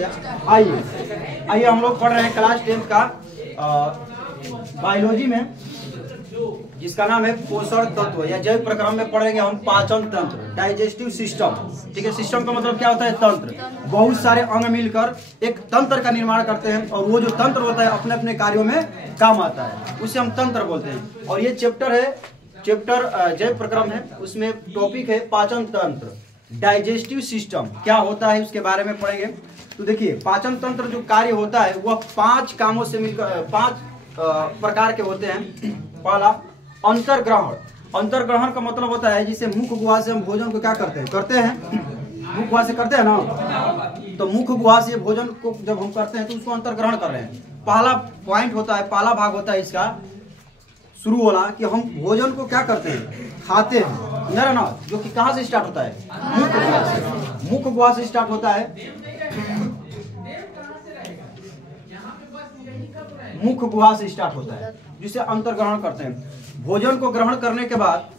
गया। आइए हम लोग पढ़ रहे हैं क्लास 10 का बायोलॉजी में, जिसका नाम है पोषण तत्व, या जैव प्रक्रम में पढ़ेंगे हम पाचन तंत्र, डाइजेस्टिव सिस्टम। ठीक है, सिस्टम का मतलब क्या होता है? तंत्र। बहुत सारे अंग मिलकर एक तंत्र का निर्माण करते हैं, और वो जो तंत्र होता है अपने अपने कार्यों में काम आता है, उसे हम तंत्र बोलते हैं। और ये चैप्टर जैव प्रक्रम है, उसमें टॉपिक है पाचन तंत्र, डाइजेस्टिव सिस्टम क्या होता है उसके बारे में पढ़ेंगे। तो देखिए, पाचन तंत्र जो कार्य होता है वह 5 कामों से मिलकर 5 प्रकार के होते हैं। पहला, अंतर्ग्रहण। अंतर्ग्रहण का मतलब होता है जिसे मुख गुहा से हम भोजन को क्या करते हैं मुख गुहा से करते हैं ना, तो मुख गुहा से भोजन को जब हम करते हैं तो उसको अंतर्ग्रहण कर रहे हैं। पहला पॉइंट होता है, पहला भाग होता है इसका शुरू वाला, कि हम भोजन को क्या करते हैं? खाते हैं ना, जो कि कहाँ से स्टार्ट होता है? मुख गुहा से। मुख गुहा से स्टार्ट होता है, मुख गुहा से स्टार्ट होता है, जिसे अंतर्ग्रहण करते हैं। भोजन को ग्रहण करने के बाद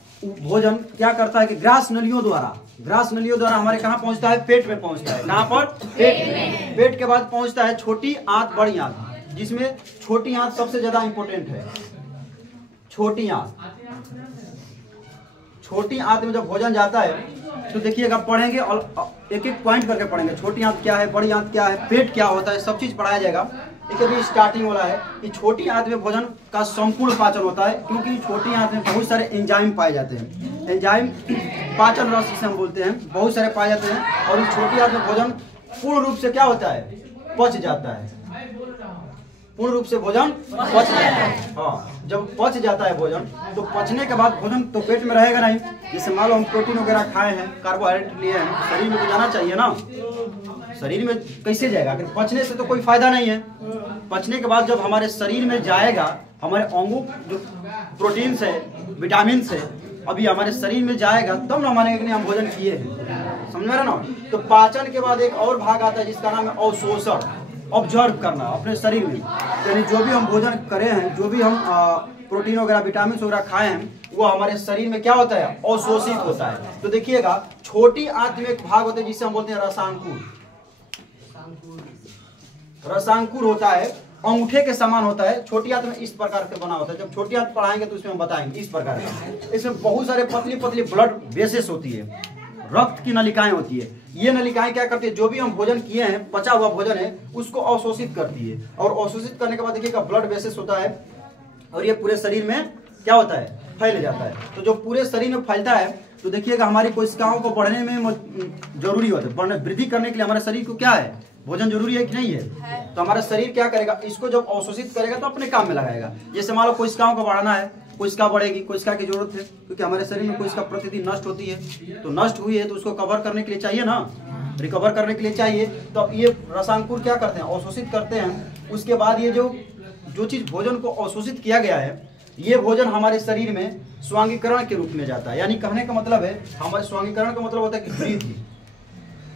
भोजन क्या करता है कि ग्रास नलियों द्वारा हमारे कहाँ पहुंचता है? पेट में पहुंचता है। कहाँ पर? पेट में। पेट के बाद पहुंचता है छोटी आंत, बड़ी आंत, जिसमें छोटी आंत सबसे ज्यादा इंपॉर्टेंट है। छोटी आंत में जब भोजन जाता है तो देखिएगा, पढ़ेंगे और एक एक पॉइंट करके पढ़ेंगे। छोटी आंत क्या है, बड़ी आंत क्या है, पेट क्या होता है, सब चीज पढ़ाया जाएगा। एक अभी स्टार्टिंग वाला है कि छोटी आंत में भोजन का संपूर्ण पाचन होता है, क्योंकि छोटी आंत में बहुत सारे एंजाइम पाए जाते हैं। एंजाइम पाचन रस जिसे हम बोलते हैं, बहुत सारे पाए जाते हैं, और इस छोटी आंत में भोजन पूर्ण रूप से क्या होता है? पच जाता है। पूर्ण रूप से भोजन पच जाता है। हाँ, जब पच जाता है भोजन, तो पचने के बाद भोजन तो पेट में रहेगा नहीं। जैसे मान लो हम प्रोटीन वगैरह खाए हैं, कार्बोहाइड्रेट लिए हैं, शरीर में तो जाना चाहिए ना। शरीर में कैसे जाएगा? अगर पचने से तो कोई फायदा नहीं है। पचने के बाद जब हमारे शरीर में जाएगा, हमारे अंगों जो प्रोटीन से, विटामिन से अभी हमारे शरीर में जाएगा, तब ना हमारे हम भोजन किए हैं। समझ रहे ना? तो पाचन के बाद एक और भाग आता है जिसका नाम है अवशोषण। ऑब्जर्व करना अपने शरीर में, यानी जो भी हम भोजन करे हैं, जो भी हम प्रोटीन वगैरह, विटामिन वगैरह खाए हैं, वो हमारे शरीर में क्या होता है? अवशोषित होता है। तो देखिएगा, छोटी आंत में एक भाग होता है जिसे हम बोलते हैं रसांकुर। रसांकुर होता है, अंगूठे के समान होता है। छोटी आंत में इस प्रकार से बना होता है। जब छोटी आंत पढ़ाएंगे तो उसमें हम बताएंगे इस प्रकार का। इसमें बहुत सारे पतली पतली ब्लड वेसेस होती है, रक्त की नलिकाएं होती है। ये नलिकाएं क्या करती है? जो भी हम भोजन किए हैं, पचा हुआ भोजन है, उसको अवशोषित करती है। और अवशोषित करने के बाद देखिएगा, ब्लड वेसेस होता है, और ये पूरे शरीर में क्या होता है? फैल जाता है। तो जो पूरे शरीर में फैलता है, तो देखिएगा हमारी कोशिकाओं को बढ़ने में जरूरी होता है। बढ़ने, वृद्धि करने के लिए हमारे शरीर को क्या है? भोजन जरूरी है कि नहीं है? तो हमारा शरीर क्या करेगा? इसको जब अवशोषित करेगा तो अपने काम में लगाएगा। जैसे मान लो कोशिकाओं को बढ़ाना है, कोशिका बढ़ेगी, कोशिका की जरूरत है, क्योंकि हमारे शरीर में कोशिका प्रतिदिन नष्ट होती है। तो नष्ट हुई है तो उसको कवर करने के लिए चाहिए ना, रिकवर करने के लिए चाहिए। तो अब ये रसांकुर क्या करते हैं? अवशोषित करते हैं। उसके बाद ये जो चीज भोजन को अवशोषित किया गया है, ये भोजन हमारे शरीर में स्वांगीकरण के रूप में जाता है। यानी कहने का मतलब है, हमारे स्वांगीकरण का मतलब होता है कि वृद्धि।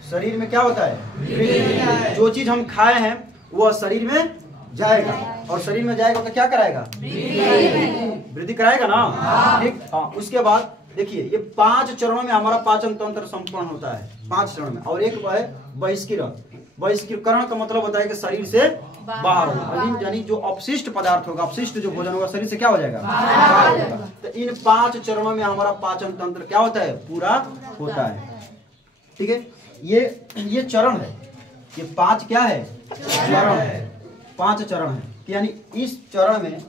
शरीर में क्या होता है? जो चीज हम खाए हैं वो शरीर में जाएगा, और शरीर में जाएगा तो क्या कराएगा? वृद्धि कराएगा ना। ठीक। हाँ, उसके बाद देखिए, ये 5 चरणों में हमारा पाचन तंत्र संपन्न होता है। 5 चरण में। और एक है बहिष्करण। बहिष्करण का मतलब होता है कि शरीर से बाहर, यानी जो अपशिष्ट पदार्थ होगा, अपशिष्ट जो भोजन होगा, शरीर से क्या हो जाएगा? बाहर हो जाएगा। तो इन 5 चरणों में हमारा पाचन तंत्र क्या होता है? पूरा होता है। ठीक है, ये चरण है। ये 5 क्या है? चरण है। 5 चरण है, यानी इस चरण में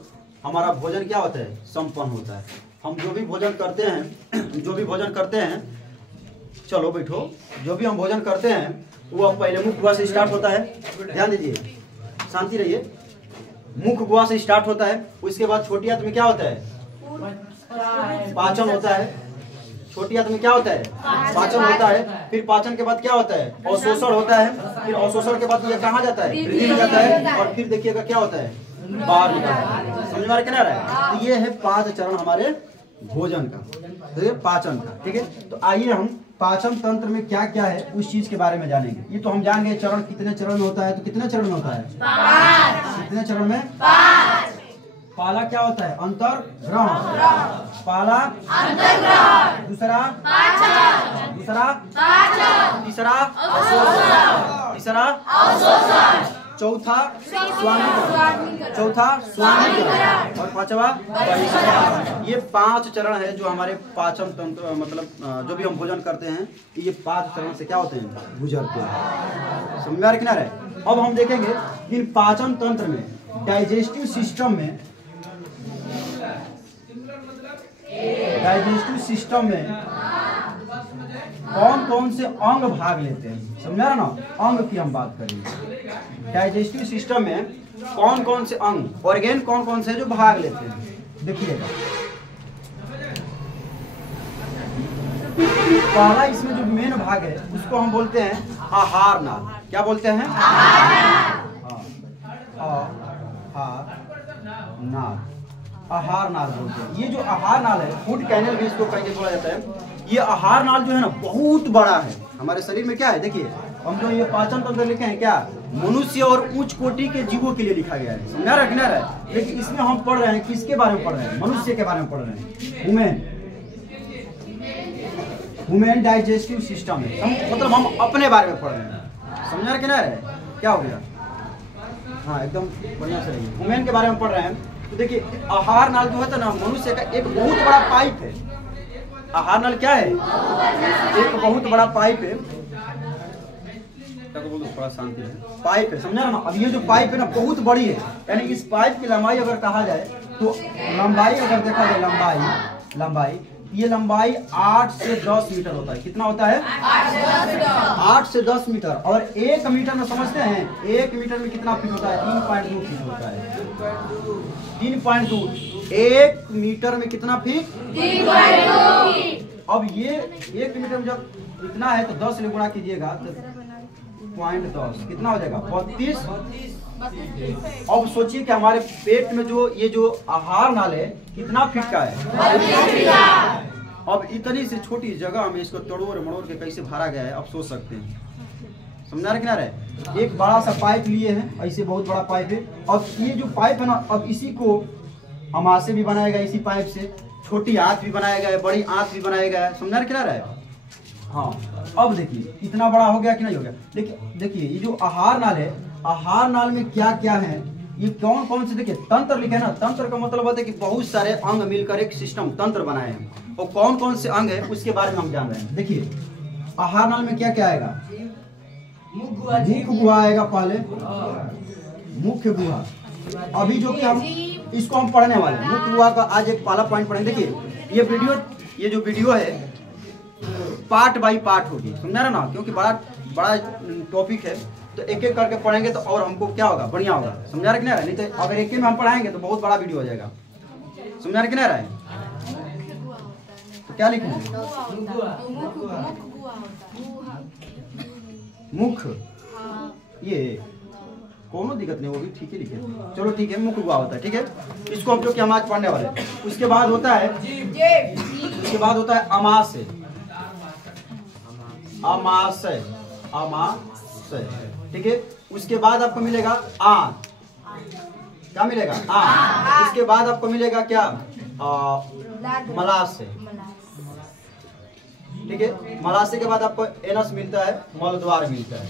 हमारा भोजन क्या होता है? संपन्न होता है। हम जो भी भोजन करते हैं, चलो बैठो, जो भी हम भोजन करते हैं वो पहले मुख गुहा से स्टार्ट होता है। ध्यान दीजिए, शांति रहिए। मुख गुहा से स्टार्ट होता है। उसके बाद छोटी आंत में क्या होता है? पाचन होता है। छोटी आंत में क्या होता है? पाचन होता है। फिर पाचन के बाद क्या होता है? अवशोषण होता है। फिर अवशोषण के बाद ये कहाँ जाता है? वृद्धि में जाता है। और फिर देखिएगा क्या होता है? बाहर निकलता है। समझ में क्या रहा है? तो ये है 5 चरण हमारे भोजन का, तो ये पाचन का। ठीक है, तो आइए हम पाचन तंत्र में क्या क्या है उस चीज के बारे में जानेंगे। ये तो हम जान गए चरण कितने चरण में होता है। तो कितने चरण में होता है? 5। कितने चरण में? 5। पहला क्या होता है? अंतर्ग्रहण। पहला अंतर्ग्रहण, दूसरा पाचन, दूसरा पाचन, तीसरा अवशोषण, तीसरा चौथा स्वामीकरण और पांचवा परिष्कार। ये 5 चरण है जो हमारे पाचन तंत्र मतलब जो भी हम भोजन करते हैं ये 5 चरण से क्या होते हैं गुजरते हैं। समझ में आ रहा है? अब हम देखेंगे इन पाचन तंत्र में डाइजेस्टिव सिस्टम में कौन कौन से अंग भाग लेते हैं। समझा रहा ना? अंग की हम बात करेंगे। डाइजेस्टिव सिस्टम में कौन कौन से अंग ऑर्गेन कौन कौन से जो भाग लेते हैं देखिएगा। पहला इसमें जो मेन भाग है उसको हम बोलते हैं आहार नाल। क्या बोलते हैं? आहार नाल बोलते हैं। ये जो आहार नाल है फूड कैनल भी इसको कहीं बोला जाता है। ये आहार नाल जो है ना बहुत बड़ा है हमारे शरीर में। क्या है देखिए, हम जो ये पाचन तंत्र लिखे हैं क्या मनुष्य और उच्च कोटि के जीवों के लिए लिखा गया है। समझा रखना है? लेकिन इसमें हम पढ़ रहे हैं किसके बारे में पढ़ रहे हैं? मनुष्य के बारे में पढ़ रहे हैं। ह्यूमन डाइजेस्टिव सिस्टम है मतलब हम अपने बारे में पढ़ रहे हैं। समझा रखना है? क्या हो गया? हाँ एकदम बढ़िया से रहिए। ह्यूमन के बारे में पढ़ रहे हैं तो देखिए आहार नाल जो है ना मनुष्य का एक बहुत बड़ा पाइप है। आहार नाल क्या है? एक बहुत बड़ा पाइप है। थोड़ा शांति है। पाइप है, समझा ना? अब ये जो पाइप है ना बहुत बड़ी है, यानी इस पाइप की लंबाई अगर कहा जाए तो लंबाई अगर देखा जाए लंबाई ये लंबाई 8 से 10 मीटर होता है। कितना होता है? 8 से 10 मीटर। और 1 मीटर में समझते हैं 1 मीटर में कितना फीट होता है? 3.2 फीट होता है। 3.2 1 मीटर में कितना फीट? 3.2। अब ये 1 मीटर में जब इतना है तो 10 से गुणा कीजिएगा तो 0.10 कितना हो जाएगा? 32। अब सोचिए कि हमारे पेट में जो ये जो आहार नाल है कितना फीट का है? अब इतनी से छोटी जगह में इसको तोड़ोड़ मड़ोड़ के कैसे भरा गया है आप सोच सकते हैं। समझा रहे कि ना रहे? एक बड़ा सा पाइप लिए हैं, ऐसे बहुत बड़ा पाइप है। अब ये जो पाइप है ना अब इसी को अमाशय भी बनाया गया इसी पाइप से, छोटी आंत भी बनाया गया है, बड़ी आंत भी बनाया गया है। समझा रहे कि ना रहे? हाँ अब देखिए इतना बड़ा हो गया कि नहीं हो गया। देखिए ये जो आहार नाल है आहार नाल में क्या क्या है ये कौन कौन से देखिए तंत्र लिखे ना। तंत्र का मतलब होता है कि बहुत सारे अंग मिलकर एक सिस्टम तंत्र बनाए हैं और कौन कौन से अंग है उसके बारे में हम जान रहे हैं। देखिए आहार नाल में क्या क्या आएगा? मुख्य गुहा आएगा पहले, मुख्य गुहा। अभी जो कि हम इसको हम पढ़ने वाले हैं मुख्य गुहा का आज एक पहला पॉइंट पढ़ेंगे। देखिए ये जो वीडियो है पार्ट बाई पार्ट होगी। समझा रहा ना? क्योंकि बड़ा टॉपिक है तो एक एक करके पढ़ेंगे तो और हमको क्या होगा? बढ़िया होगा। समझा रहे कि नहीं? नहीं तो अगर एक ही में हम पढ़ाएंगे तो बहुत बड़ा वीडियो हो जाएगा। समझा रहे कि नहीं? तो क्या लिखेंगे? मुख ये कोनो दिक्कत नहीं, वो भी ठीक ही लिखे। चलो ठीक है, मुख गुहा होता है। ठीक है, इसको हम जो कि हम आज पढ़ने वाले हैं। उसके बाद होता है अमाशय। ठीक है, उसके बाद आपको मिलेगा आंत। क्या मिलेगा? आंत। उसके बाद आपको मिलेगा क्या? मलाशय। ठीक है, मलाशय के बाद आपको एनस मिलता है, मलद्वार मिलता है।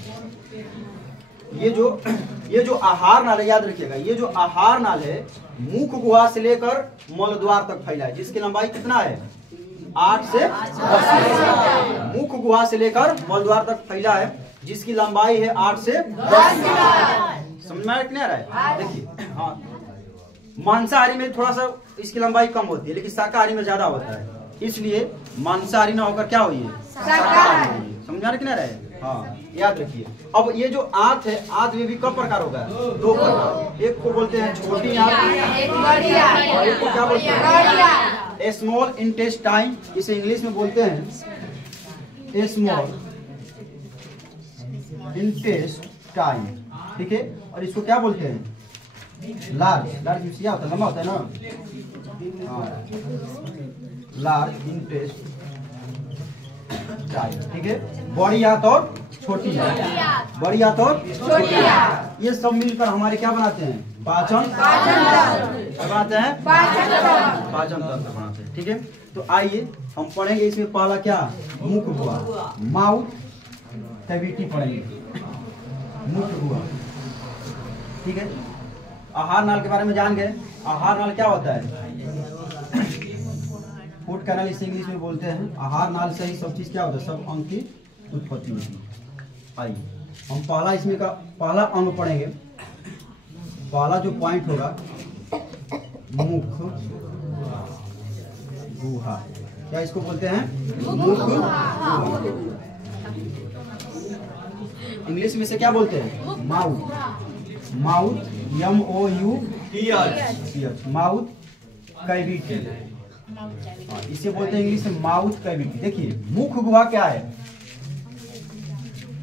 ये जो आहार नाल है याद रखिएगा, ये जो आहार नाल है मुख गुहा से लेकर मलद्वार तक फैला है जिसकी लंबाई कितना है? 8 से 10। मुख गुहा से लेकर मलद्वार तक फैला है जिसकी लंबाई है 8 से 10। समझ में आ रहा है? देखिए हाँ मांसाहारी में थोड़ा सा इसकी लंबाई कम होती है लेकिन शाकाहारी में ज्यादा होता है, इसलिए मांसाहारी ना होकर क्या हुई है? शाकाहारी। समझा रहे कि नहीं रहे? हाँ याद रखिए। अब ये जो आंत है आंत में भी कब प्रकार होगा? 2 प्रकार। एक को बोलते हैं छोटी आंत और एक को क्या बोलते हैं? Small intestine. इसे इंग्लिश में बोलते हैं स्मॉल इंटेस्टाइन। ठीक है, और इसको क्या बोलते हैं? लार्ज मिसिया होता है, लंबा होता है ना? Large intestine. ठीक है, बड़ी आंत और छोटी आंत। बड़ी आंत और छोटी आंत ये सब मिलकर हमारे क्या बनाते हैं? पाचन बनाते हैं, पाचन तंत्र बनाते हैं। ठीक है, तो आइए हम पढ़ेंगे इसमें पहला क्या? मुख गुहा, माउथ कैविटी पढ़ेंगे। गुहा। ठीक है, आहार नाल के बारे में जान गए। आहार नाल क्या होता है? फूड कैनल इसे इंग्लिश में बोलते हैं। आहार नाल से ही सब चीज क्या होता है, सब अंग की उत्पत्ति होती है। आइए हम पहला इसमें का पहला अंग पढ़ेंगे। पहला जो पॉइंट होगा मुख गुहा। क्या इसको बोलते हैं? मुख गुहा। इंग्लिश में से क्या बोलते हैं? Mouth. Mouth MOUTH, mouth cavity. इसे बोलते हैं इंग्लिश में माउथ कैविटी। देखिए मुख गुहा क्या है,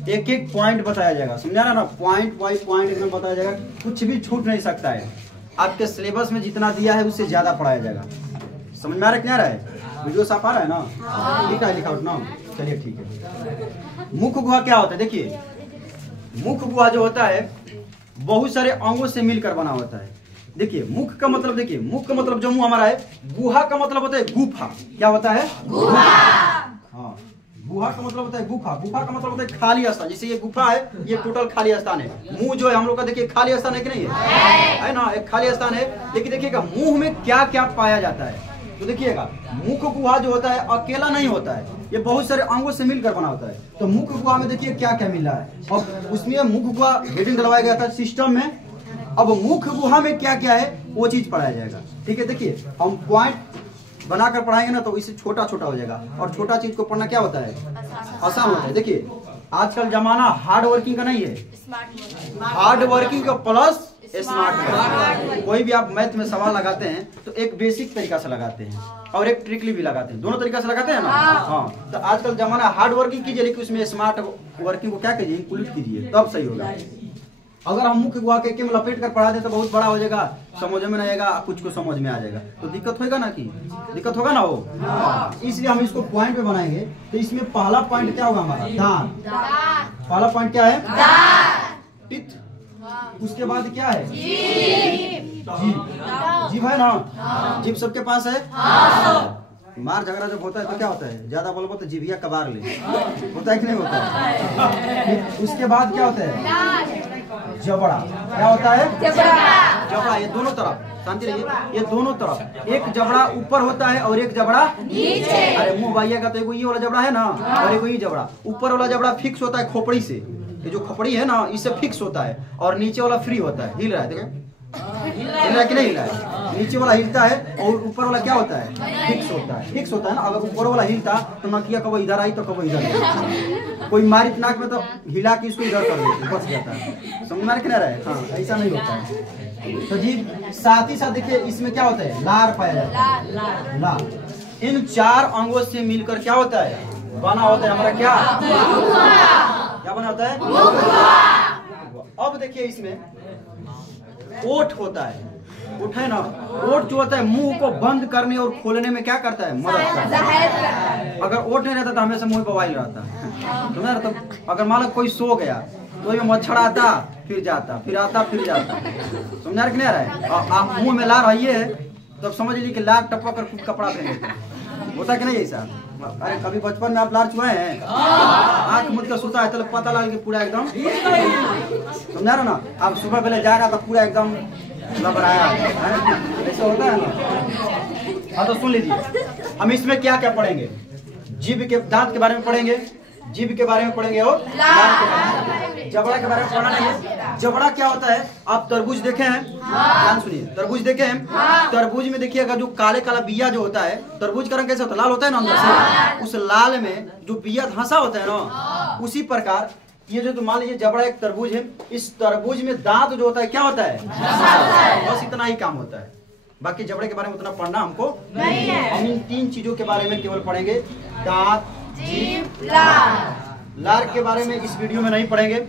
एक एक पॉइंट बताया जाएगा, समझा ना? पॉइंट बाई पॉइंट एकदम बताया जाएगा, कुछ भी छूट नहीं सकता है। आपके सिलेबस में जितना दिया है उससे ज्यादा पढ़ाया जाएगा। समझ में आ रहा है क्या रहा है? वीडियो साफ आ रहा है ना? लिखा है, लिखा आउट ना? चलिए ठीक है। मुख गुहा क्या होता है? देखिए मुख गुहा जो होता है बहुत सारे अंगों से मिलकर बना होता है। देखिए मुख का मतलब, देखिए मुख का मतलब जो मुंह हमारा है, गुहा का मतलब होता है गुफा। क्या होता है? गुहा। हाँ, गुहा का मतलब होता है गुफा। गुफा का मतलब होता है खाली स्थान। जैसे ये गुफा है, ये टोटल खाली स्थान है। मुंह जो है हम लोग का देखिए खाली स्थान है कि नहीं है ना? एक खाली स्थान है। लेकिन देखिएगा मुंह में क्या क्या पाया जाता है, तो देखिएगा मुख गुहा जो होता है अकेला नहीं होता है, ये बहुत सारे अंगों से मिलकर बना होता है। तो मुख गुहा में देखिए क्या क्या मिल रहा है, और उसमें मुख गुहा हेडिंग डलवाया गया था सिस्टम में। अब मुख गुहा में क्या क्या है वो चीज पढ़ाया जाएगा। ठीक है, देखिए हम पॉइंट बनाकर पढ़ाएंगे ना तो इससे छोटा छोटा हो जाएगा, और छोटा चीज को पढ़ना क्या होता है? आसान होता है। देखिए आजकल जमाना हार्ड वर्किंग का नहीं है, हार्ड वर्किंग का प्लस स्मार्ट वर्किंग। कोई भी आप मैथ में सवाल लगाते हैं तो एक बेसिक तरीका से लगाते हैं और एक ट्रिकली भी लगाते हैं, दोनों तरीका से लगाते हैं ना? हाँ। तो आजकल जमाना हार्ड वर्किंग कीजिए, लेकिन उसमें स्मार्ट वर्किंग को क्या कीजिए, इंक्लूड कीजिए, तब सही होगा। अगर हम मुख्य गुहा के में लपेट कर पढ़ा दे तो बहुत बड़ा हो जाएगा, समझ में नहीं आएगा, कुछ को समझ में आ जाएगा तो दिक्कत होगा ना, कि दिक्कत होगा ना हो। इसलिए हम इसको पॉइंट पे बनाएंगे। तो इसमें पहला पॉइंट क्या होगा हमारा? दांत। पहला पॉइंट क्या है? टीथ। उसके बाद क्या है? जीभ। जीभ है ना? जीभ सबके पास है। मार झगड़ा जब होता है तो क्या होता है? ज्यादा बोलो तो जीभिया कबार ले, होता है कि नहीं होता है? उसके बाद क्या होता है? जबड़ा। क्या होता है? जबड़ा। ये दोनों तरफ, शांति रहिए, ये दोनों तरफ एक जबड़ा ऊपर होता है और एक जबड़ा नीचे। अरे मुंह बाइएगा तो ये वाला जबड़ा है ना, और ये जबड़ा ऊपर वाला जबड़ा फिक्स होता है खोपड़ी से, ये जो खोपड़ी है ना इससे फिक्स होता है, और नीचे वाला फ्री होता है। हिल रहा है, देखें हिल रहा है कि नहीं हिल रहा है? नीचे वाला हिलता है और ऊपर वाला क्या होता है? फिक्स होता है। फिक्स होता है ना। अगर ऊपर वाला हिलता तो नकिया कब इधर आई तो कब इधर, कोई मारी नाक में तो हिला के इसको इधर कर देते, बच जाता है। समझ में रहा है? हाँ, ऐसा नहीं होता है। तो जी साथ ही साथ देखिए इसमें क्या होता है? लार पाया जाता है। लार। इन चार अंगों से मिलकर क्या होता है? बना होता है हमारा क्या? क्या बना होता है? अब देखिए इसमें ओठ होता है। ओठ है ना, ओठ जो होता है मुंह को बंद करने और खोलने में क्या करता है? मदद करता है। अगर ओठ नहीं रहता तो हमेशा मुंह बवाइल रहता। समझ रहा? तो अगर मान लो कोई सो गया तो ये मच्छर आता फिर जाता, फिर आता फिर जाता। समझ रहा कि नहीं रहा है? मुंह में लार रही है तो समझ लीजिए कि लार टपक कर कपड़ा पहन लेता, होता कि नहीं ऐसा? अरे कभी बचपन में आप लार चुआए हैं? आंख मुझ का सुता है तो पता लगा कि पूरा एकदम, समझा रहा ना? आप सुबह पहले जाएगा तो पूरा एकदम घबराया, ऐसा होता है ना? हाँ तो सुन लीजिए, हम इसमें क्या क्या पढ़ेंगे? जीभ के, दांत के बारे में पढ़ेंगे, जीभ के बारे में पढ़ेंगे, और लार के बारे में। जबड़ा के बारे में पढ़ना नहीं है। जबड़ा क्या होता है? आप तरबूज देखे हैं? ध्यान सुनिए, तरबूज देखे हैं? तरबूज में देखिएगा जो काले काला बिया जो होता है, तरबूज का रंग कैसे होता है? लाल होता है ना अंदर से। उस लाल में जो बिया धंसा होता है ना, उसी प्रकार ये जो मान लीजिए जबड़ा एक तरबूज है, इस तरबूज में दांत जो होता है क्या होता है? बस इतना ही काम होता है। बाकी जबड़े के बारे में उतना पढ़ना हमको नहीं है। हम इन तीन चीजों के बारे में केवल पढ़ेंगे, दांत, जीभ, लार। लार के बारे में इस वीडियो में नहीं पढ़ेंगे,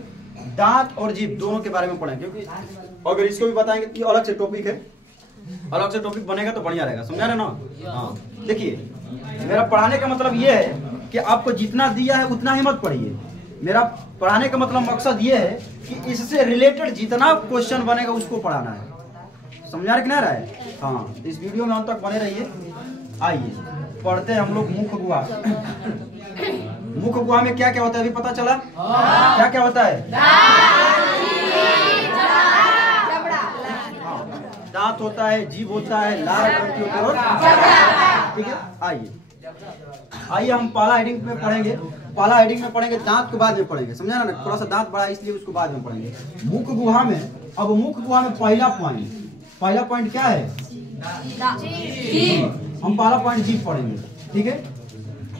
दांत और जीभ दोनों के बारे में पढ़ेंगे, क्योंकि अगर इसको भी बताएंगे तो अलग से टॉपिक है, अलग से टॉपिक बनेगा तो बढ़िया रहेगा। समझा रहे ना? हाँ, देखिए मेरा पढ़ाने का मतलब ये है कि आपको जितना दिया है उतना ही मत पढ़िए। मेरा पढ़ाने का मतलब मकसद ये है कि इससे रिलेटेड जितना क्वेश्चन बनेगा उसको पढ़ाना है। समझा कि नहीं रहा है? हाँ, इस वीडियो में अंत तक बने रहिए। आइए पढ़ते हैं हम लोग मुख गुहा। मुख गुहा में क्या क्या होता है अभी पता चला? क्या क्या होता है? होता है, जीभ होता है, लार ग्रंथि होती है और ठीक है। आइए हम पहला हेडिंग में पढ़ेंगे। पहला हेडिंग में पढ़ेंगे, दांत को बाद में पढ़ेंगे, समझा ना? थोड़ा सा दांत बड़ा है इसलिए उसको बाद में पढ़ेंगे। मुख गुहा में, अब मुख गुहा में पहला पॉइंट क्या है? हम पहला पॉइंट जीभ पढ़ेंगे, ठीक है।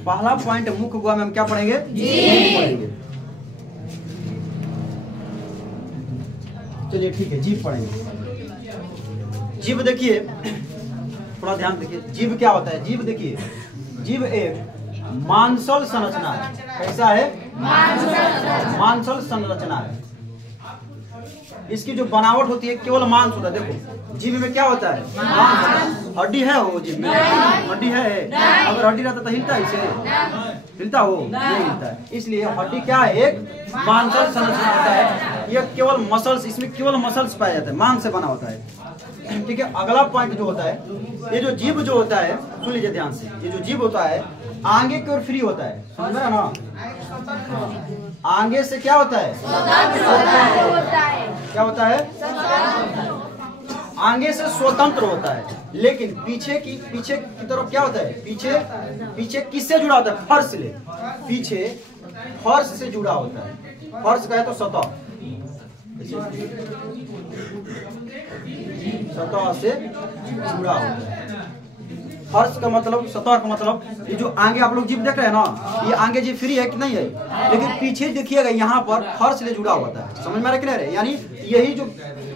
पहला पॉइंट मुख गुहा में हम क्या पढ़ेंगे? जीभ पढ़ेंगे। चलिए ठीक है, जीभ पढ़ेंगे। जीभ देखिए, थोड़ा ध्यान देखिए, जीभ क्या होता है? जीभ देखिए, जीभ एक मांसल संरचना है। कैसा है? मांसल संरचना है। इसकी जो बनावट होती है केवल मांस होता है। देखो जीभ में क्या होता है? मांस। हड्डी है वो जीभ में? हड्डी है? अगर हड्डी रहता तो हिलता, इसे हिलता हो नहीं हिलता है। इसलिए हड्डी क्या है? एक मांसल संरचना होता है। यह केवल मसल्स, इसमें केवल मसल्स पाया जाता है, मांस से बना होता है, ठीक है। अगला पॉइंट जो होता है, ये जो जीभ जो होता है, सुन लीजिए ध्यान से, ये जो जीभ होता है आगे की ओर फ्री होता है, समझ रहे ना? आगे से क्या होता है? क्या होता है? आगे से स्वतंत्र होता है। लेकिन पीछे की तरफ क्या होता है? पीछे किससे जुड़ा होता है? फर्श ले, पीछे फर्श से जुड़ा होता है। फर्श कहे तो सतह से जुड़ा होता है। फर्श का मतलब, सतह का मतलब, ये जो आगे आप लोग जीभ देख रहे हैं ना, ये आगे जीभ फ्री है कि नहीं है? लेकिन पीछे देखिएगा यहाँ पर फर्श से जुड़ा होता है। समझ में आ रहा है? यानी यही जो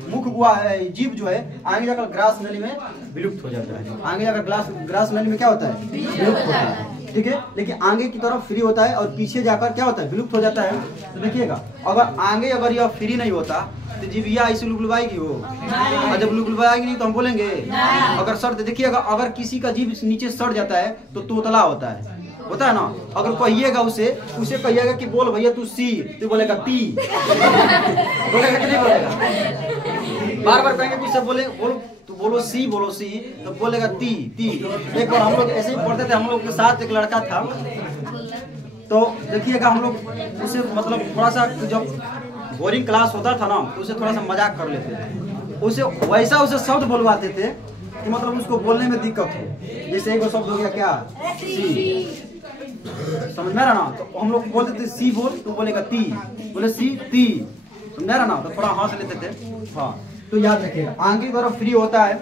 मुख गुहा है, जीभ जो है, आगे जाकर ग्रास नली में विलुप्त हो जाता है। आगे जाकर ग्रास नली में क्या होता है? विलुप्त होता है, ठीक है। लेकिन आगे की तरफ फ्री होता है और पीछे जाकर क्या होता है? विलुप्त हो जाता है। तो देखिएगा, अगर यह फ्री नहीं होता तो जीभिया ऐसे लुगलुबाएगी वो, और जब लुगलुबाएगी नहीं तो हम बोलेंगे। अगर सड़, देखिएगा, अगर किसी का जीभ नीचे सड़ जाता है तो तोतला होता है ना। अगर कहिएगा उसे कहिएगा कि बोल भैया तू सी, तो बोलेगा ती। बोलेगा कि नहीं बोलेगा? बार बार कहेंगे कि सब बोलो सी, तो बोलेगा ती। एक बार हम लोग ऐसे ही पढ़ते थे, हम लोग के साथ एक लड़का था, तो देखिएगा हम लोग उसे मतलब थोड़ा सा, जब बोरिंग क्लास होता था ना, तो उसे थोड़ा सा मजाक कर लेते थे। उसे वैसा शब्द बोलवाते थे कि मतलब उसको बोलने में दिक्कत हो। जैसे एक शब्द हो गया क्या? सी, समझ में आ रहा ना? तो हम लोग बोलते थे सी बोल, तो बोलेगा ती, बोले सी ती, समझ में आ रहा ना? तो थोड़ा हंस लेते थे। हाँ, तो याद रखिएगा, आगे की तरफ फ्री होता है,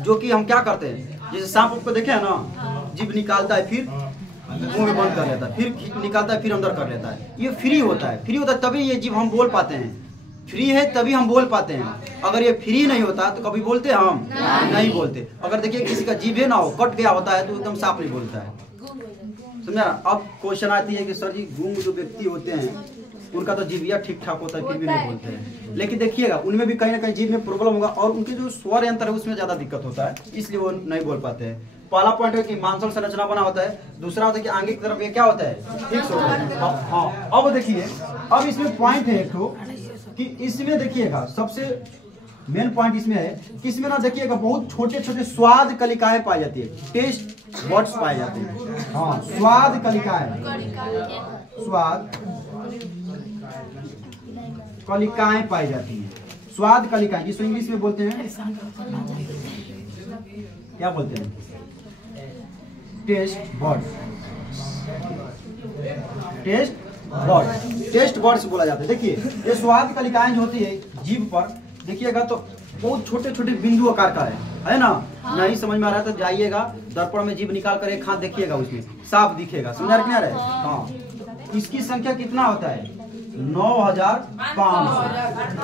जो कि हम क्या करते हैं, जैसे सांप को देखे है ना, जीभ निकालता है, फिर मुंह में बंद कर लेता है, फिर निकालता है, फिर अंदर कर लेता है। ये फ्री होता है, तभी ये जीभ हम बोल पाते हैं। फ्री है तभी हम बोल पाते हैं। अगर ये फ्री नहीं होता तो कभी बोलते हम नहीं बोलते। अगर देखिए किसी का जीभ ना हो, कट गया होता है, तो एकदम साफ नहीं बोलता है, समझा? अब क्वेश्चन आती है कि सर जी गूंग जो व्यक्ति होते हैं उनका तो जीभिया ठीक ठाक होता है, फिर भी नहीं बोलते हैं। लेकिन देखिएगा उनमें भी कहीं ना कहीं जीभ में प्रॉब्लम होगा, और उनके जो स्वर यंत्र है उसमें ज्यादा दिक्कत होता है, इसलिए वो नहीं बोल पाते हैं। पहला पॉइंट है कि मांसल संरचना बना होता है। दूसरा होता है कि आगे की तरफ ये क्या होता है? फिक्स होता है। हाँ, अब देखिए, अब इसमें पॉइंट है एक तो कि इसमें देखिएगा सबसे मेन पॉइंट इसमें है कि इसमें ना देखिएगा बहुत छोटे छोटे स्वाद कलिकाएं पाई जाती है, टेस्ट बर्ड्स पाए जाते हैं। हाँ, स्वाद कलिकाएं, स्वाद कलिकाएं पाई जाती हैं। स्वाद कलिकाएं जिसको इंग्लिश में बोलते हैं, क्या बोलते हैं? Taste buds. टेस्ट बर्ड्स बोला जाता है। देखिए ये स्वाद कलिकाएं जो होती है जीभ पर, देखिएगा तो बहुत छोटे छोटे बिंदु आकार का है ना? नहीं समझ में आ रहा है तो जाइएगा दर्पण में जीभ निकाल कर एक हाथ देखिएगा, उसमें साफ दिखेगा। समझ आ रहा है? हाँ, इसकी संख्या कितना होता है? 9500।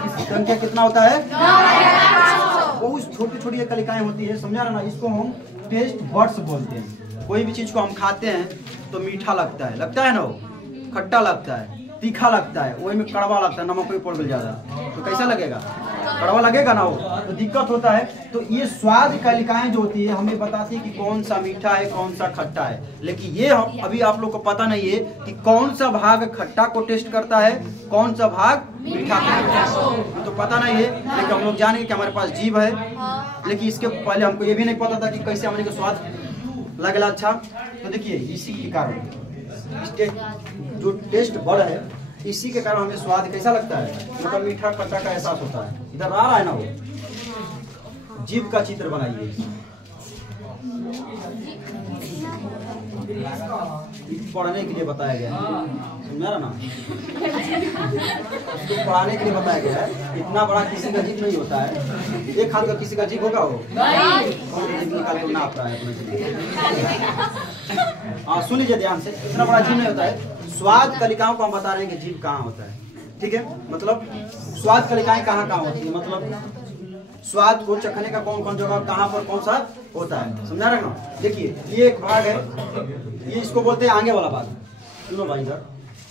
इसकी संख्या कितना होता है? 9500। बहुत छोटी छोटी कलिकाएं होती है, समझा ना? इसको हम टेस्ट बर्ड्स बोलते हैं। कोई भी चीज को हम खाते हैं तो मीठा लगता है ना, वो खट्टा लगता है, तीखा लगता है, वही में कड़वा लगता है, नमक भी पड़ गया ज्यादा तो कैसा लगेगा? कड़वा लगेगा ना, वो तो दिक्कत होता है। तो ये स्वाद कलिकाएं जो होती है हमें बताती है कि कौन सा मीठा है, कौन सा खट्टा है। लेकिन ये अभी आप लोग को पता नहीं है कि कौन सा भाग खट्टा को टेस्ट करता है, कौन सा भाग मीठा को, तो पता नहीं है। लेकिन हम लोग जानेंगे कि हमारे पास जीभ है, लेकिन इसके पहले हमको ये भी नहीं पता था कि कैसे हमने स्वाद लगेगा अच्छा। तो देखिए इसी के कारण जो टेस्ट बर्ड है, इसी के कारण हमें स्वाद कैसा लगता है, मतलब मीठा खट्टा का एहसास होता है। इधर आ रहा है ना वो, जीभ का चित्र बनाइए। पढ़ने के लिए बताया गया है, समझा रहा ना, इसको पढ़ाने के लिए बताया गया है। इतना बड़ा किसी का जीभ नहीं होता है, एक हाथ का किसी का जीभ होगा वो जीभ निकाल के नाप रहा है अपने। हाँ सुन लीजिए ध्यान से, इतना बड़ा जीभ नहीं होता है। स्वाद कलिकाओं को हम बता रहे हैं कि जीभ कहाँ होता है, ठीक है। मतलब स्वाद कलिकाएं कहाँ कहाँ होती है, मतलब स्वाद को चखने का कौन कौन जगह कहाँ पर कौन सा होता है, समझा रहे ना। देखिए ये एक भाग है, ये इसको बोलते हैं आगे वाला भाग। सुनो भाई इधर,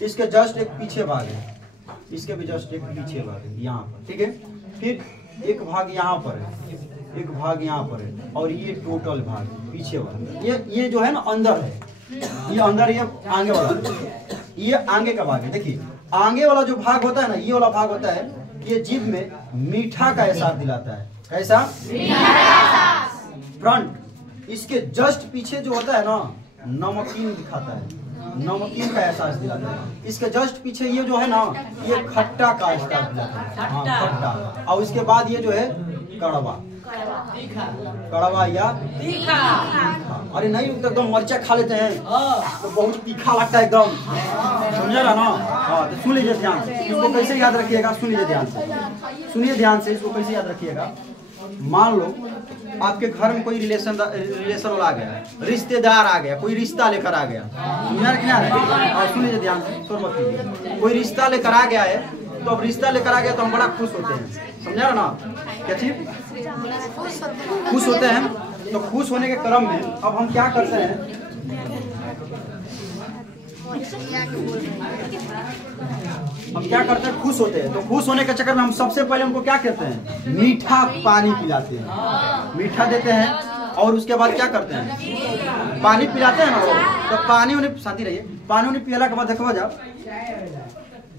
इसके जस्ट एक पीछे भाग है, इसके भी जस्ट एक पीछे भाग है यहाँ पर, ठीक है। फिर एक भाग यहाँ पर है, एक भाग यहाँ पर है, और ये टोटल भाग पीछे वाला, ये जो है ना अंदर है, ये अंदर, ये आगे वाला, ये आगे का भाग है। देखिए आगे वाला जो भाग होता है ना, ये वाला भाग होता है, ये जीभ में मीठा का एहसास दिलाता है। कैसा? फ्रंट। इसके जस्ट पीछे जो होता है ना, नमकीन दिखाता है, नमकीन का एहसास दिलाता है। इसके जस्ट पीछे ये जो है ना, ये खट्टा का एहसास दिलाता है, हाँ खट्टा। और इसके बाद ये जो है कड़वा, कड़वा या तीखा। अरे नहीं एकदम मरचा खा लेते हैं तो बहुत तीखा लगता है एकदम, समझा रहा ना। हाँ तो सुन लीजिए ध्यान से, इसको कैसे याद रखिएगा, सुन लीजिए ध्यान से, सुनिए ध्यान से, इसको कैसे याद रखिएगा। मान लो आपके घर में कोई रिलेशन वाला आ गया, रिश्तेदार आ गया, कोई रिश्ता लेकर आ गया, समझा कि नहीं। और सुन लीजिए ध्यान से, शोर मत कीजिए। कोई रिश्ता लेकर आ गया है, तो अब रिश्ता लेकर आ गया तो हम बड़ा खुश होते हैं, समझा रहा ना। क्या चीज खुश होते हैं। तो खुश होने के क्रम में अब हम क्या करते हैं, हम क्या करते हैं, खुश होते हैं। तो खुश होने के चक्कर में हम सबसे पहले उनको क्या कहते हैं, मीठा पानी पिलाते हैं, मीठा देते हैं। और उसके बाद क्या करते हैं, पानी पिलाते हैं ना। तो पानी उन्हें शांति रहिए, पानी उन्हें पिला के बाद देखो जाओ,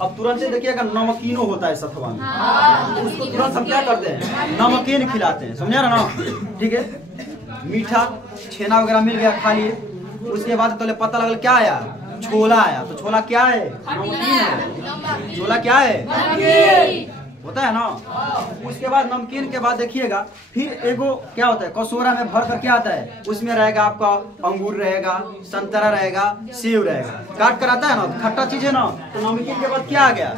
अब तुरंत से देखिएगा नमकीनो होता है सथवा में, उसको तुरंत हम क्या करते हैं, नमकीन खिलाते हैं, समझा रहा ना। ठीक है, मीठा छेना वगैरह मिल गया, खा लिए। उसके बाद तो पता लगल क्या आया, छोला आया। तो छोला क्या है, नमकीन है। छोला क्या है, होता है ना। उसके बाद नमकीन के बाद देखिएगा फिर एगो क्या होता है, कसूरा में भर कर क्या आता है, उसमें रहेगा आपका अंगूर रहेगा, संतरा रहेगा, सेव रहेगा, काट कर आता है ना, खट्टा चीज है ना। तो नमकीन के बाद क्या आ गया,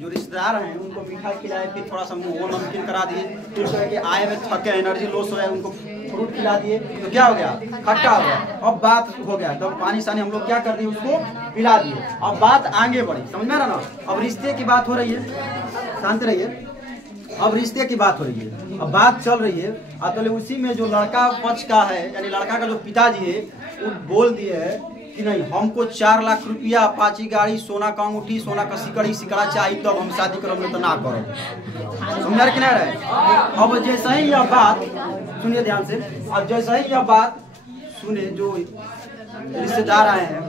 जो रिश्तेदार हैं उनको मीठा खिलाए, फिर थोड़ा सा वो नमकीन करा दिए, फिर जो है कि आए में थके एनर्जी लॉस हो जाए, उनको फ्रूट खिला दिए, तो क्या हो गया, खट्टा हो गया। अब बात हो गया, तो पानी सानी हम लोग क्या कर दिए, उसको पिला दिए। अब बात आगे बढ़ी, समझ में आ रहा ना। अब रिश्ते की बात हो रही है, शांत रहिए, अब रिश्ते की बात हो रही है, अब बात चल रही है। तो उसी में जो लड़का पक्ष का है, यानी लड़का का जो पिताजी है, वो बोल दिए है कि नहीं, हमको 4 लाख रुपया, अपाची गाड़ी, सोना का अंगूठी, सोना का सिकड़ा चाहिए, तब हम शादी करोगे, तो ना करो। समझा कि नहीं रहे। अब जैसा ही यह बात सुनिए ध्यान से, अब जैसा ही यह बात सुने जो रिश्तेदार आए हैं,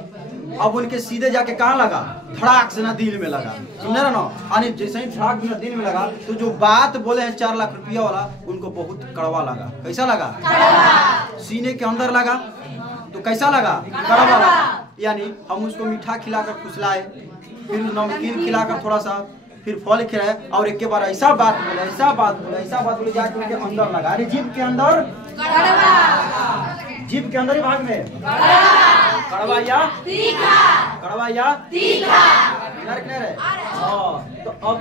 अब उनके सीधे जाके कहाँ लगा, धड़ाक से ना दिल में लगा, समझा ना। यानी जैसे ही धड़ाक में दिल में लगा, तो जो बात बोले हैं 4 लाख रुपया वाला, उनको बहुत कड़वा लगा। कैसा लगा, सीने के अंदर लगा, तो कैसा लगा, कड़वा लगा। यानी हम उसको मीठा खिलाकर फुसलाए, फिर नमकीन खिलाकर थोड़ा सा, फिर फल खिलाए, और एक के बार ऐसा बात बोले, ऐसा बात बोले, ऐसा बात बोले, जाके उनके अंदर लगा। अरे जीभ के अंदर, जीभ के अंदर ही भाग में कड़वा या तीखा, कड़वा या तीखा, तो अब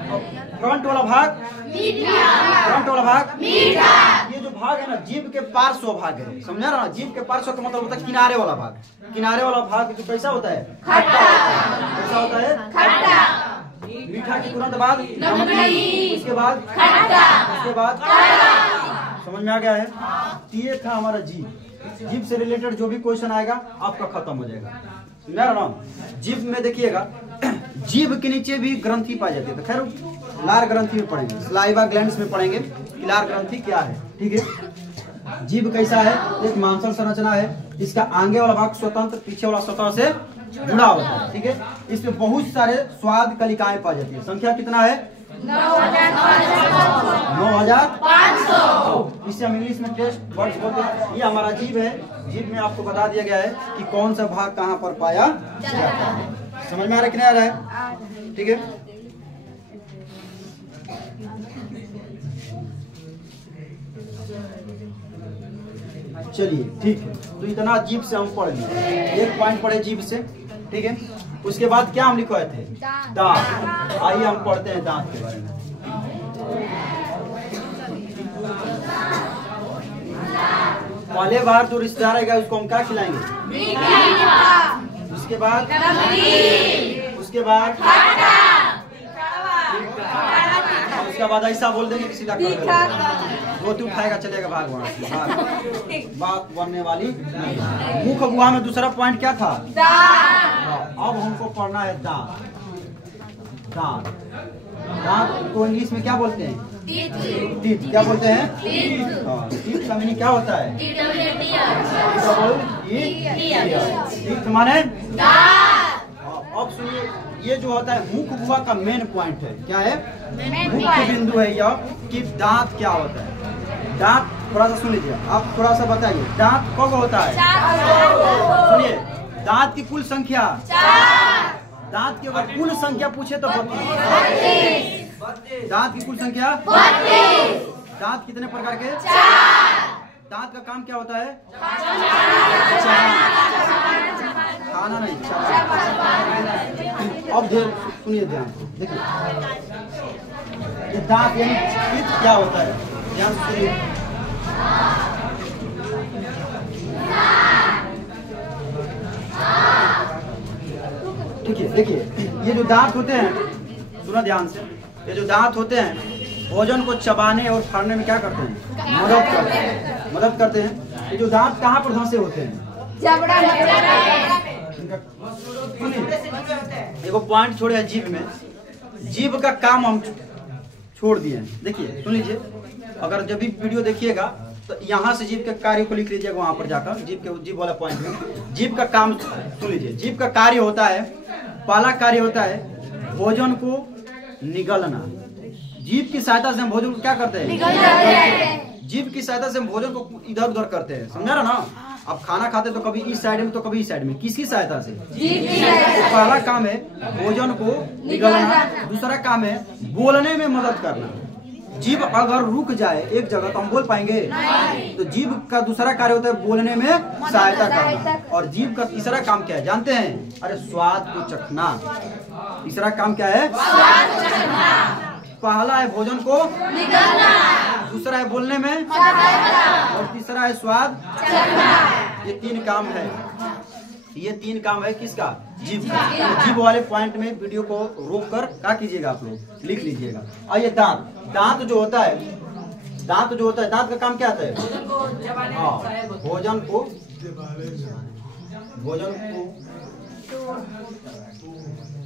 फ्रंट वाला भाग मीठा, फ्रंट वाला भाग मीठा। ये जो भाग है ना, जीभ के पार्श्व भाग है, समझा ना। जीभ के पार्श्व का मतलब होता है किनारे वाला भाग। किनारे वाला भाग जो कैसा होता है, खट्टा, कैसा होता है, खट्टा। मीठा के तुरंत बाद नमकीन, उसके बाद खट्टा, उसके बाद समझ में आ गया है। ये था हमारा जीभ। जीभ से रिलेटेड जो भी क्वेश्चन आएगा आपका खत्म हो जाएगा, समझा रहा हूं। जीभ में देखिएगा, जीभ के नीचे भी ग्रंथि पाई जाती है, तो खैर लार ग्रंथि में पढ़ेंगे, सलाइवा ग्लैंड्स में पढ़ेंगे कि लार ग्रंथि क्या है। ठीक है, जीभ कैसा है, एक मांसल संरचना है। इसका आगे वाला भाग स्वतंत्र, पीछे वाला स्वतः से जुड़ा होता है। ठीक है, इसमें बहुत सारे स्वाद कलिकाएं पाई जाती है। संख्या कितना है, 9500। इससे हम इंग्लिश में टेस्ट वर्ड्स बोलते हैं। ये हमारा जीभ है। जीभ में आपको बता दिया गया है कि कौन सा भाग कहाँ पर पाया जाता है। समझ में आ रहा है कि नहीं आ रहा है। ठीक है, चलिए ठीक है, तो इतना जीभ से हम पढ़ लिए, एक पॉइंट पढ़े जीभ से, ठीक है। उसके बाद क्या हम लिखवाए थे? दांत। आइए हम पढ़ते हैं दांत के बारे में। पहले बार जो रिश्तेदार आएगा उसको हम क्या खिलाएंगे? उसके बाद उसके बाद ऐसा बोल देंगे कि सीधा रोटी उठाएगा चलेगा, भाग वहाँ से, भाग। बात बनने वाली नहीं। मुख अगुआ में दूसरा पॉइंट क्या था? अब हमको पढ़ना है दांत। दांत, दांत को इंग्लिश में क्या बोलते हैं? टीथ। क्या बोलते हैं? टीथ का मीनिंग क्या होता है? टीथ माने दांत। अब सुनिए, ये जो होता है मुख अगुआ का मेन पॉइंट है, क्या है? मुख्य बिंदु है यह कि दांत क्या होता है। दांत थोड़ा सा सुन लीजिए, आप थोड़ा सा बताइए, दांत कब होता है? सुनिए, दांत की कुल संख्या, दांत की अगर कुल संख्या पूछे तो बताइए। दांत की कुल संख्या 32। दांत कितने प्रकार के? 4। दांत का काम क्या होता है? खाना नहीं, अब सुनिए ध्यान से, देखिए ये दांत यानी टीथ क्या होता है, ध्यान से सुनिए। ठीक है, देखिए ये जो दांत होते हैं, सुना ध्यान से, ये जो दांत होते हैं भोजन को चबाने और फाड़ने में क्या करते हैं? मदद करते हैं। ये जो दांत कहाँ पर धंसे होते हैं? एगो पॉइंट छोड़े जीभ में, जीभ का काम हम छोड़ दिए। देखिए सुन लीजिए, अगर जब भी वीडियो देखिएगा तो यहाँ से जीभ के कार्य को लिख लीजिएगा, वहां पर जाकर जीभ वाला पॉइंट में जीभ का काम सुन लीजिए। जीभ का कार्य होता है, पहला कार्य होता है भोजन को निगलना। जीभ की सहायता से हम भोजन को क्या करते हैं? जीभ की सहायता से हम भोजन को इधर उधर करते हैं, समझा रहा ना? अब खाना खाते तो कभी इस साइड में तो कभी इस साइड में, किसकी सहायता से? तो पहला काम है भोजन को निगलना, दूसरा काम है बोलने में मदद करना। जीभ अगर रुक जाए एक जगह तो हम बोल पाएंगे? तो जीभ का दूसरा कार्य होता है बोलने में सहायता करना। और जीभ का तीसरा काम क्या है जानते हैं? अरे स्वाद को चखना। तीसरा काम क्या है? पहला है भोजन को निगलना, दूसरा है बोलने में, और तीसरा है स्वाद चखना। ये 3 काम है, ये 3 काम है किसका? जीभ का। तो जीभ वाले पॉइंट में वीडियो को रोक कर क्या कीजिएगा, आप लोग लिख लीजिएगा। आइए दांत। दांत जो होता है, दांत जो होता है, दांत का काम क्या होता है? भोजन को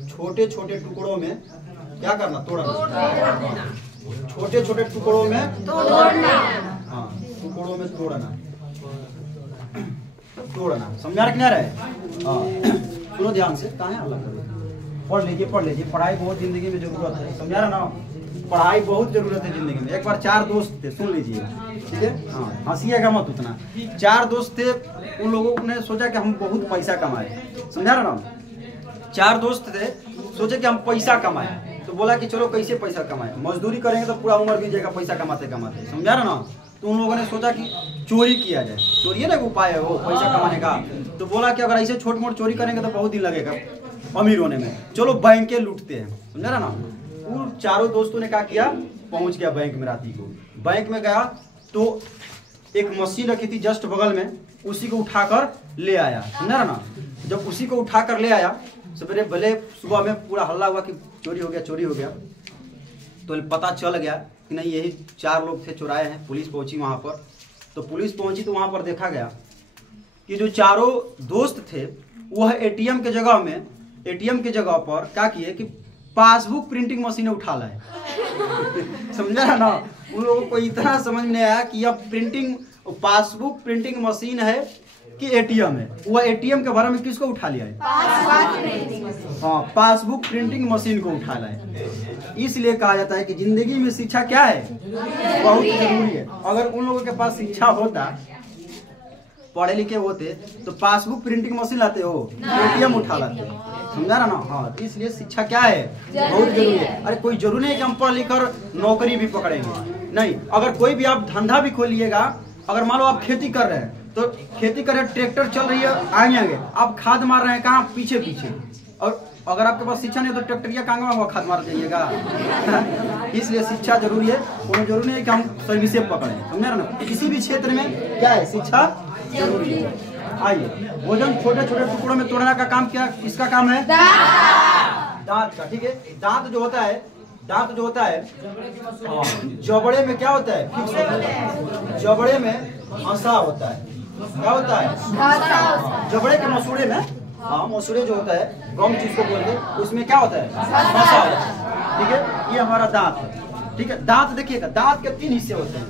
छोटे छोटे टुकड़ों में क्या करना? तोड़ना। छोटे छोटे टुकड़ों में तोड़ना। हाँ, टुकड़ों में तोड़ना। समझा रखना रहे? सुनो ध्यान से, कहाँ है अलग पढ़ लीजिए, पढ़ाई बहुत जिंदगी में जरूरत है, समझा रहा ना? पढ़ाई बहुत जरूरत है जिंदगी में। एक बार 4 दोस्त थे, सुन लीजिए, ठीक है? हाँ, हंसिएगा मत उतना। 4 दोस्त थे, उन लोगों ने सोचा कि हम बहुत पैसा कमाए, समझा रहा ना? 4 दोस्त थे, सोचे कि हम पैसा कमाए, तो बोला कि चलो कैसे पैसा कमाए, मजदूरी करेंगे तो पूरा उम्र बीत जाएगा पैसा कमाते कमाते, समझा रहा ना? तो उन लोगों ने सोचा कि चोरी किया जाए। चोरी है ना, एक उपाय है वो पैसा कमाने का। तो बोला कि अगर ऐसे छोट मोट चोरी करेंगे तो बहुत दिन लगेगा अमीर होने में, चलो बैंकें लूटते हैं, समझा रहा ना? उन 4 दोस्तों ने क्या किया, पहुंच गया बैंक में। राती को बैंक में गया तो एक मशीन रखी थी जस्ट बगल में, उसी को उठाकर ले आया, समझा रहा ना? जब उसी को उठाकर ले आया, सवेरे भले सुबह में पूरा हल्ला हुआ कि चोरी हो गया, तो पता चल गया कि नहीं यही 4 लोग थे, चुराए हैं। पुलिस पहुंची वहां पर, तो पुलिस पहुंची तो वहां पर देखा गया कि जो 4 दोस्त थे वह एटीएम के जगह पर क्या किए कि पासबुक प्रिंटिंग मशीन उठा लाए। समझा ना? उन लोगों को इतना समझ में आया कि यह पासबुक प्रिंटिंग मशीन है कि एटीएम है। वह एटीएम के बारे में किसको उठा लिया है? हाँ, पासबुक प्रिंटिंग मशीन को उठा लाए। इसलिए कहा जाता है कि जिंदगी में शिक्षा क्या है? बहुत जरूरी है। अगर उन लोगों के पास शिक्षा होता, पढ़े लिखे होते, तो पासबुक प्रिंटिंग मशीन लाते हो, एटीएम उठा लाते, समझा रहा ना? हाँ, इसलिए शिक्षा क्या है? बहुत जरूरी है। अरे कोई जरूरी नहीं कि हम पढ़ लिख कर नौकरी भी पकड़ेंगे, नहीं। अगर कोई भी आप धंधा भी खोलिएगा, अगर मान लो आप खेती कर रहे हैं तो खेती करे, ट्रैक्टर चल रही है आगे आगे, आप खाद मार रहे हैं कहाँ, पीछे पीछे। और अगर आपके पास शिक्षा नहीं है तो ट्रैक्टरिया कांगा हुआ खाद मार जाइएगा। इसलिए शिक्षा जरूरी है। कोई जरूरी नहीं है कि हम सर्विसे पकड़े, समझे ना। किसी भी क्षेत्र में क्या है, शिक्षा जरूरी है। आइए, भोजन छोटे छोटे टुकड़ों में तोड़ने का काम क्या, किसका काम है, दांत का। ठीक है, दांत जो होता है, दांत जो होता है जबड़े में क्या होता है, फिक्स होता है। जबड़े में हंसा होता है, क्या होता है, जबड़े के मसूड़े में, हाँ मसूड़े जो होता है गम जिसको बोलते हैं, उसमें क्या होता है, हंसा होता है। ठीक है, ये हमारा दांत है। ठीक है, दांत देखिएगा, दांत के 3 हिस्से होते हैं।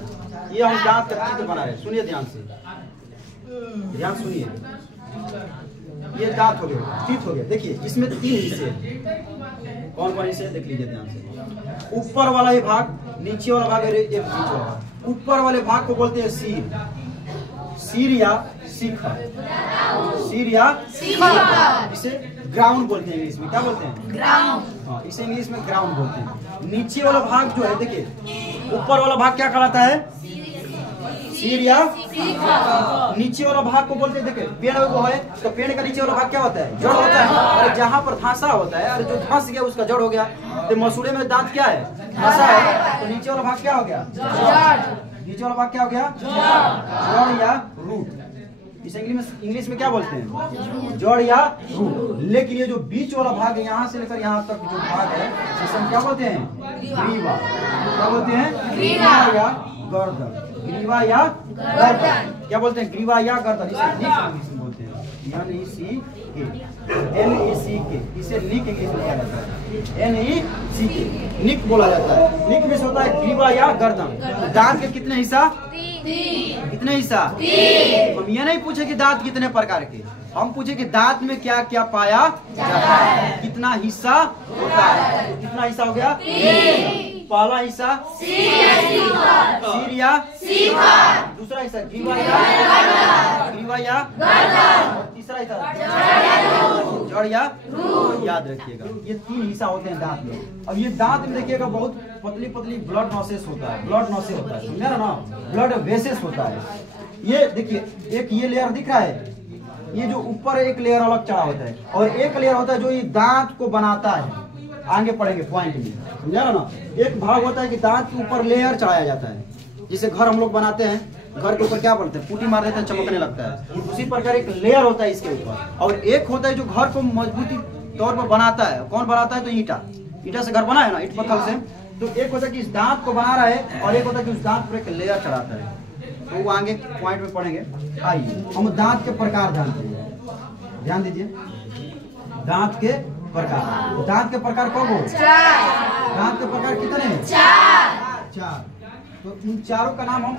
ये हम दांत का चित्र बना रहे हैं, सुनिए ध्यान से, ध्यान सुनिए। ये दांत हो गया, टीथ हो गया। देखिए इसमें 3 हिस्से, कौन कौन हिस्से देख लीजिए ध्यान से। ऊपर वाला ये भाग, नीचे वाला भाग, एक बीच वाला भाग। ऊपर वाले भाग को बोलते हैं सीर, सीर या शिखर, सीर या शिखर। इसे ग्राउंड बोलते हैं इंग्लिश में, क्या बोलते हैं, ग्राउंड। हाँ, इसे इंग्लिश में ग्राउंड बोलते हैं। नीचे वाला भाग जो है, देखिए ऊपर वाला भाग क्या कहलाता है, सीर या शिखर। नीचे वाला भाग को बोलते हैं, देखिए पेड़ वो है तो पेड़ का नीचे वाला भाग क्या होता है, जड़ होता है। अरे जहाँ पर धांसा होता है, अरे जो धंस गया उसका जड़ हो गया। तो मसूड़े में दांत क्या है, धांसा है, तो नीचे वाला भाग क्या हो गया, नीचे वाला भाग क्या हो गया, जड़ या रूट। इसे इंग्लिश में क्या बोलते हैं, जड़ या रूट। लेकिन ये जो बीच वाला भाग है, यहाँ से लेकर यहाँ तक जो भाग है, इसे हम क्या बोलते हैं, ग्रीवा। क्या बोलते हैं, ग्रीवा या गर्दन, ग्रीवा या गर्दन। क्या बोलते हैं, ग्रीवा या गर्दन। इसे निक इंग्लिश में बोलते हैं, NECK, इसे निक इंग्लिश में कहा जाता है, NECK, निक बोला जाता है। निक में होता है ग्रीवा या गर्दन। दांत के कितने हिस्सा, कितने हिस्सा, हम ये नहीं पूछे कि दांत कितने प्रकार के, हम पूछे कि दांत में क्या क्या पाया जाता है, कितना हिस्सा होता है। कितना हिस्सा हो गया, पहला हिस्सा सीर या शिखर, दूसरा हिस्सा ग्रीवा या तीसरा हिस्सा जड़ या रूट। याद रखिएगा, ये 3 हिस्सा होते हैं दांत में। अब ये दांत में देखिएगा बहुत पतली पतली ब्लड नॉसेस होता है, ब्लड नॉसेस होता है, समझे ना, ब्लड वेसेस होता है। ये देखिए एक ये लेयर दिख रहा है, ये जो ऊपर एक लेयर अलग चढ़ा होता है, और एक लेयर होता है जो ये दांत को बनाता है। आगे पढ़ेंगे पॉइंट में, समझा ना। एक भाग होता है कि दांत के ऊपर लेयर चढ़ाया जाता है, जिसे घर हम लोग बनाते हैं, घर के ऊपर क्या बोलते हैं, पुट्टी मार देते हैं, चमकने लगता है। उसी प्रकार एक लेयर होता है इसके ऊपर। और एक होता है जो घर को मजबूती तौर पर बनाता है, कौन बनाता है, तो ईटा से घर बना है ना, ईट पत्थर से। तो एक होता है कि इस दांत को बना रहा है, और एक होता है कि उस दांत पर एक लेयर चढ़ाता है। तो वो आगे पॉइंट में पढ़ेंगे। आइए हम दांत के प्रकार जानते हैं, ध्यान दीजिए। दांत के प्रकार, दांत के प्रकार कौन हो, दांत के प्रकार कितने हैं, 4। तो इन चारों का नाम हम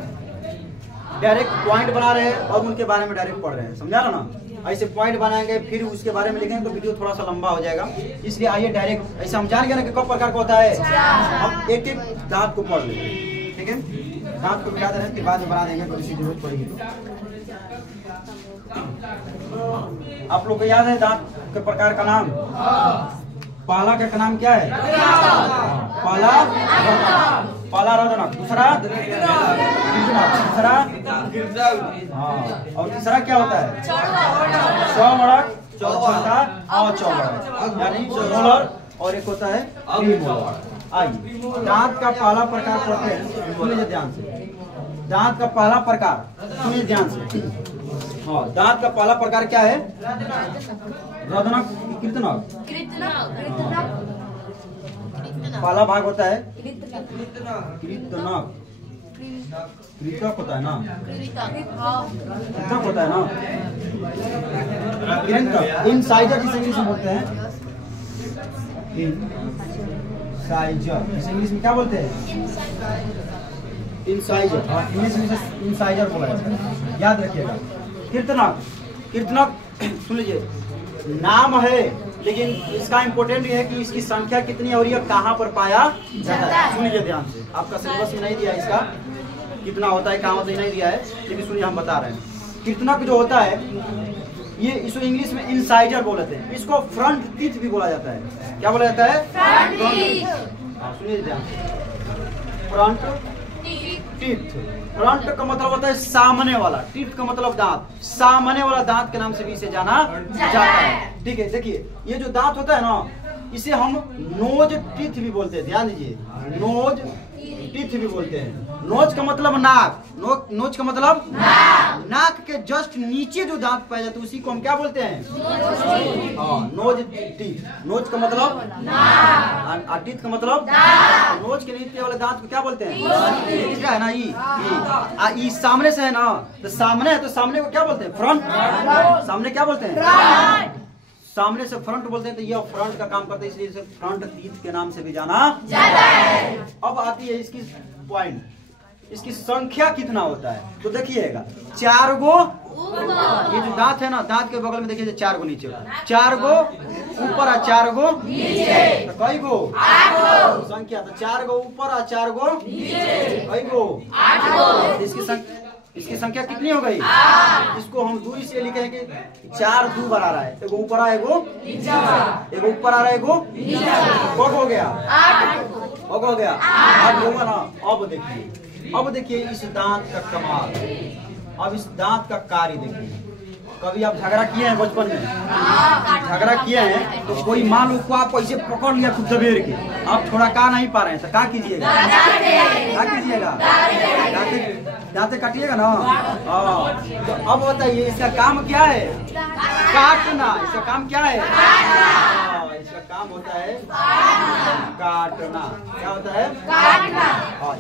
डायरेक्ट पॉइंट बना रहे हैं और उनके बारे में डायरेक्ट पढ़ रहे हैं, समझा ना। ऐसे पॉइंट बनाएंगे फिर उसके बारे में लिखेंगे तो वीडियो थोड़ा सा लंबा हो जाएगा। इसलिए आइए डायरेक्ट, ऐसे हम जान गए ना कि कब प्रकार का होता है। हम एक एक दांत को पढ़ लेंगे, ठीक है। दांत को मिटा दे रहे हैं, फिर बाद में बना देंगे, कोई सी जरूरत पड़ेगी तो। आप लोग को याद है दांत के प्रकार का नाम, पहला का नाम क्या है, पहला रदनक, दूसरा तीसरा, और तीसरा क्या होता है, चौवड़क, चौथा अचौवड़क, यानी मोलर, और एक होता है प्रीमोलर। आइए दांत का पहला प्रकार पढ़ते हैं, सुनिए ध्यान से। दांत का पहला प्रकार सुनिए ध्यान से। हाँ, दांत का पहला प्रकार क्या है, रदनक, कृतनक। पहला भाग होता है कृतनक, कृतक होता है ना, कृतक होता है ना, कृतक। इनसाइजर जिसे इंग्लिश में बोलते हैं, इनसाइजर, इसे इंग्लिश में क्या बोलते हैं, इनसाइजर। हाँ, इंग्लिश में इनसाइजर बोला जाता है, याद रखिएगा। कीर्तनक, कीर्तनक सुन लीजिए, नाम है लेकिन इसका इम्पोर्टेंट ये है कि इसकी संख्या कितनी है और ये कहाँ पर पाया जाता है। सुन लीजिए ध्यान से, आपका सिलेबस में नहीं दिया है इसका कितना होता है, कहाँ होता है नहीं दिया है, लेकिन सुनिए हम बता रहे हैं। कीर्तनक जो होता है ये इसको इंग्लिश में इनसाइजर बोलते हैं, इसको फ्रंट टीथ भी बोला जाता है। क्या बोला जाता है, फ्रंट टीथ। सुनिए ध्यान, फ्रंट टीथ। टीथ। फ्रंट का मतलब होता है सामने वाला, टीथ का मतलब दांत, सामने वाला दांत के नाम से भी इसे जाना जाता है। ठीक है, देखिए ये जो दांत होता है ना, इसे हम नोज टीथ भी बोलते हैं। ध्यान दीजिए, नोज टीथ भी बोलते हैं। नोज का मतलब नाक, नोज का मतलब नाक के जस्ट नीचे जो दांत पाए जाते हैं उसी को हम क्या बोलते हैं? हाँ, नोज टीथ। नोज का मतलब नाक, टीथ का मतलब नोज के नीचे वाले दांत को क्या बोलते हैं? क्या है ना, ई सामने से है ना, तो सामने है तो सामने को क्या बोलते हैं? फ्रंट। सामने क्या बोलते हैं? सामने से फ्रंट बोलते हैं, तो ये फ्रंट का काम करते हैं, इसलिए इसे फ्रंट टीथ के नाम से भी जाना जाता है। अब आती है इसकी पॉइंट, इसकी संख्या कितना होता है? तो देखिएगा 4 गो, ये जो दांत है ना, दांत के बगल में देखिए 4 गो नीचे, 4 गो ऊपर और 4 गो नीचे, तो कई गो? 8 गो संख्या। तो 4 गो ऊपर और 4 गो नीचे, कई गो? 8 गो। इसकी संख्या कितनी हो गई? इसको हम दूरी से लिखेंगे कि 4 दो बार आ रहा है, एगो ऊपर आ, एगो एगो ऊपर आ रहा है, एगो कब हो गया? 8 हो गया, 8 होगा ना। अब देखिए इस दांत का कमाल, अब इस दांत का कार्य देखिए। कभी आप झगड़ा किए हैं बचपन में? झगड़ा किए हैं तो कोई मान लो को आप ऐसे पकड़ लिया खुद दबेर के, आप थोड़ा का नहीं पा रहे हैं, तो क्या कीजिएगा? क्या कीजिएगा? दांते काटिएगा ना। तो अब बताइए इसका काम क्या है? काटना। इसका काम क्या है? इसका काम होता है काटना। क्या होता है? काटना।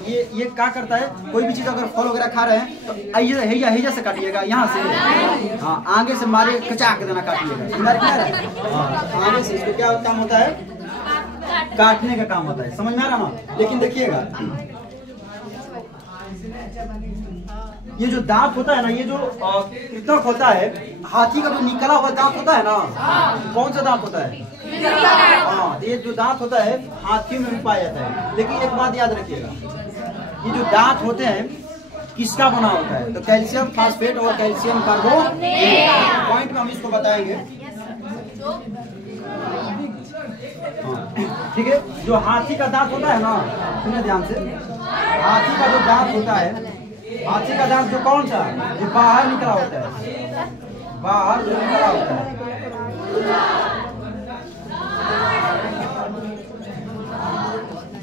ये क्या करता है? कोई भी चीज अगर फल वगैरह खा रहे हैं तो हैजा से काटिएगा, यहाँ से। हाँ, आगे से मारे कचाक देना, काटिएगा। आगे से इसको क्या काम होता है? काटने का काम होता है। समझ में आ रहा ना? लेकिन देखिएगा ये जो दांत होता है ना, ये जो कृतक होता है, हाथी का जो निकला हुआ दांत होता है ना, कौन सा दांत होता है? हाँ, ये जो दांत होता है हाथी में भी पाया जाता है। लेकिन एक बात याद रखिएगा, ये जो दांत होते हैं किसका बना होता है? तो कैल्शियम फास्फेट और कैल्शियम कार्बोनेट। पॉइंट में हम इसको बताएंगे। ठीक है, जो हाथी का दांत होता है ना, सुनिए ध्यान से, हाथी का जो दांत होता है, हाथी का दांत जो कौन सा? जो बाहर निकला होता है, बाहर जो निकला होता है।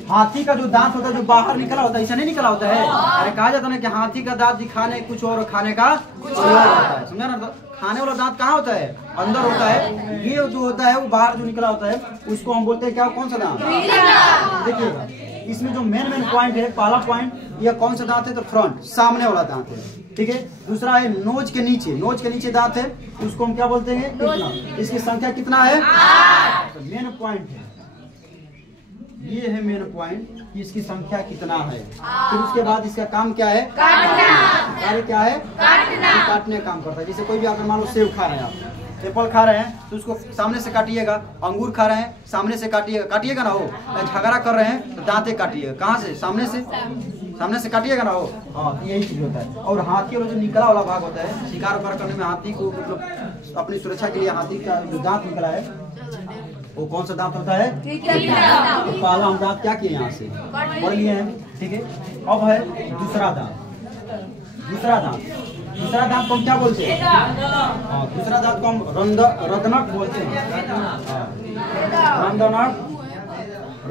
हाथी का जो दांत होता है जो बाहर निकला होता है, ऐसा नहीं निकला होता है। अरे कहा जाता है ना कि हाथी का दांत दिखाने कुछ और, खाने का कुछ और होता है। समझा ना? खाने वाला दांत कहाँ होता है? अंदर होता है। ये जो होता है वो बाहर जो निकला होता है उसको हम बोलते हैं क्या? कौन सा दांत? देखिएगा इसमें जो मेन पॉइंट है, पहला पॉइंट ये कौन सा दांत है? तो फ्रंट, सामने वाला दांत है। ठीक है, दूसरा है नोज के नीचे, नोज के नीचे दांत है, उसको हम क्या बोलते हैं? कितना। इसकी संख्या कितना है? तो मेन पॉइंट है, ये है मेन पॉइंट कि इसकी संख्या कितना है। फिर उसके बाद इसका काम क्या है? कार्य क्या है? काटने का काम करता है। जैसे कोई भी अगर मान लो सेब खा रहे हैं, आप एप्पल खा रहे हैं तो उसको सामने से काटिएगा, अंगूर खा रहे हैं सामने से काटिएगा ना हो। झगड़ा कर रहे हैं तो दांते काटिएगा, कहाँ से? सामने से काटिएगा ना हो। हाँ, यही चीज होता है। और हाथी वाला जो निकला वाला भाग होता है, शिकार वार करने में हाथी को मतलब अपनी सुरक्षा के लिए हाथी का जो दांत निकला है वो कौन सा दांत होता है? तो पहला हम दांत क्या किए? यहाँ से पढ़ लिए हैं। ठीक है, अब है दूसरा दांत। दूसरा दांत को हम क्या बोलते हैं? दूसरा दांत को हम रदनक बोलते हैं।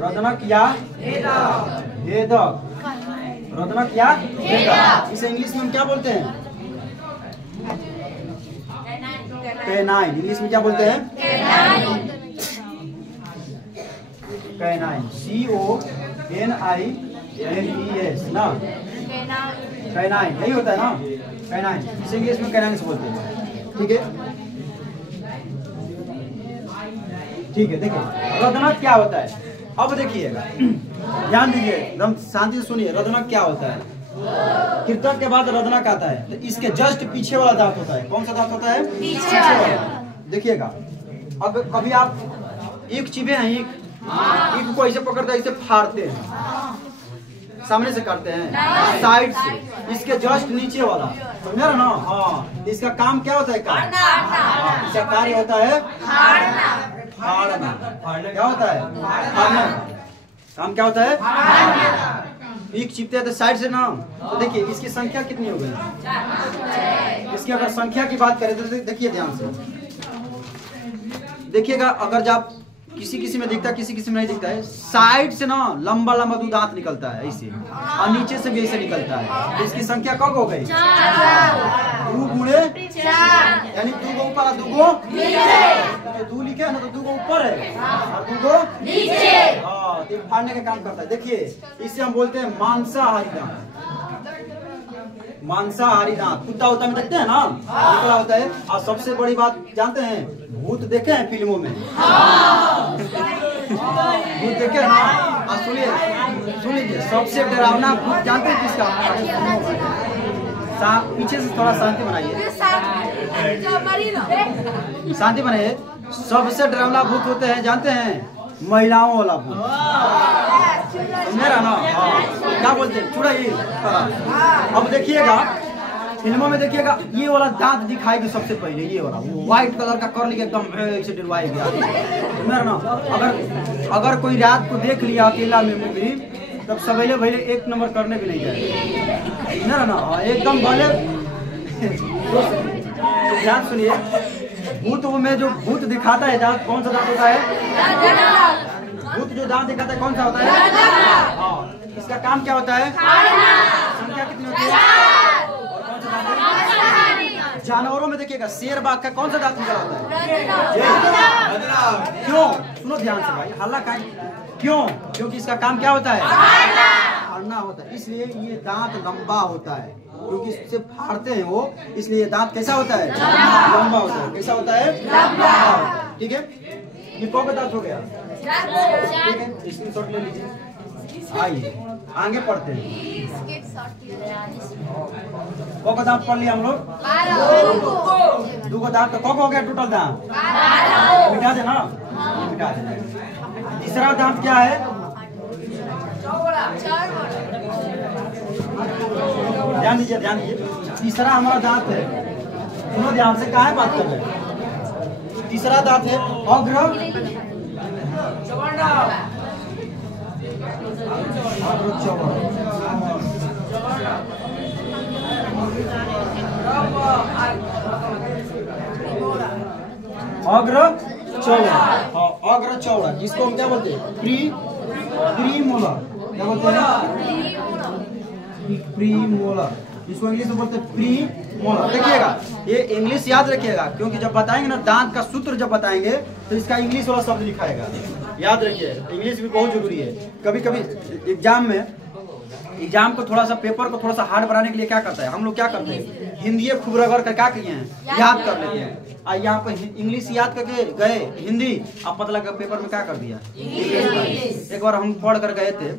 रदनक या भेदक। रदनक या भेदक, इसे इंग्लिश में हम क्या बोलते हैं? कैनाइन। इंग्लिश में क्या बोलते हैं? कैनाइन, CONINES ना, कैनाइन यही होता है ना, कैनाइन। इसे इंग्लिश में कैनाइन से बोलते हैं। ठीक है, देखिए रदनक क्या होता है। अब देखिएगा, ध्यान दीजिए, एकदम शांति से सुनिए। रदनक क्या होता है? कृतक के बाद रदनक आता है, तो इसके जस्ट पीछे वाला दांत होता है। कौन सा दांत होता है? पीछे वाला। देखिएगा, अब कभी आप ईख चिबे हैं, ईख को ऐसे पकड़ते हैं, ऐसे फाड़ते हैं, सामने से काटते हैं, साइड से, इसके जस्ट नीचे वाला, समझा ना? हाँ, इसका काम क्या होता है? इसका कार्य होता है फाड़ना। क्या होता है? फाड़ना। काम क्या होता है? पीक चिपते हैं तो साइड से ना, तो देखिए इसकी संख्या कितनी हो गई। इसकी अगर संख्या की बात करें तो देखिए ध्यान से देखिएगा, अगर जब किसी किसी में दिखता है, किसी किसी में नहीं दिखता है, साइड से ना लंबा लंबा दो दांत निकलता है ऐसे, और नीचे से भी ऐसे निकलता है। तो इसकी संख्या कब हो गई? 2 गुणे 4, यानी 2 को ऊपर और 2 को नीचे। 2 लिखे है ना, तो 2 को ऊपर है और 2 को नीचे। हाँ, तो फाड़ने का काम करता है। देखिए इसे हम बोलते हैं मांसाहारी दांत। मांसाहारी दांत कुत्ता होता में देखते हैं ना, निकला होता है। और सबसे बड़ी बात जानते हैं, भूत देखे हैं फिल्मों में? भूत देखे हैं ना? सुन लीजिए, सबसे डरावना भूत जानते हैं किसका? पीछे से थोड़ा शांति बनाइए, शांति बनाइए। सबसे डरावना भूत होते हैं जानते हैं? महिलाओं वाला भूत। मेरा ना क्या बोलते हैं, चुड़ैल। अब देखिएगा फिल्मों में, देखिएगा ये वाला दांत दिखाएगी सबसे पहले, ये वाला वो व्हाइट कलर का कर लिया एकदम ऐसे डरवाएगी। मेरा ना अगर कोई रात को देख लिया अकेला में मूवी, तब सवेरे भले 1 नंबर करने भी नहीं जाए। मेरा ना एकदम भले। तो ध्यान सुनिए, भूत में जो भूत दिखाता है दांत, कौन सा दांत होता है? भूत जो दांत दिखाता है कौन सा होता है? हाँ, इसका काम क्या होता है? संख्या कितनी होती है? और कौन सा दांत है? जानवरों में देखिएगा शेर बाघ का कौन सा दांत निकला होता है? क्यों? सुनो ध्यान से भाई, हल्ला का क्यों? क्योंकि इसका काम क्या होता है? फाड़ना होता है। इसलिए ये दांत लंबा होता है, क्योंकि इससे फाड़ते हैं वो, इसलिए ये दांत कैसा होता है? लंबा होता है। कैसा होता है? लंबा। ठीक है, ये कौन का दांत हो गया? ठीक है, स्क्रीनशॉट ले लीजिए। आइए आगे पढ़ते हैं। कौन का दांत पढ़ लिया हम लोग? 2 का दांत। कौन हो गया टोटल दांत? मिटा देना, मिटा देना। तीसरा दांत क्या है? ध्यान दीजिए, ध्यान दीजिए। तीसरा हमारा दांत है, सुनो ध्यान से, कहाँ है बात कर रहे हैं? तीसरा दांत है अग्र चौड़ा। हाँ, अग्र चौड़ा, जिसको हम क्या बोलते हैं? प्रीमोलर। क्या बोलते हैं? प्रीमोलर। इसको इंग्लिश में बोलते हैं प्रीमोलर। देखिएगा, ये इंग्लिश याद रखिएगा, क्योंकि जब बताएंगे ना दांत का सूत्र जब बताएंगे तो इसका इंग्लिश वाला शब्द लिखाएगा। याद रखिए, इंग्लिश भी बहुत जरूरी है। कभी कभी एग्जाम को थोड़ा सा, पेपर को थोड़ा सा हार्ड बनाने के लिए क्या करता है, हम लोग क्या करते हैं? हिंदी खूब रगड़ कर क्या किए हैं? याद कर लेते हैं। यहाँ पे इंग्लिश याद करके गए, हिंदी आप पता लगा पेपर में क्या कर दिया? एक बार हम पढ़ कर गए थे,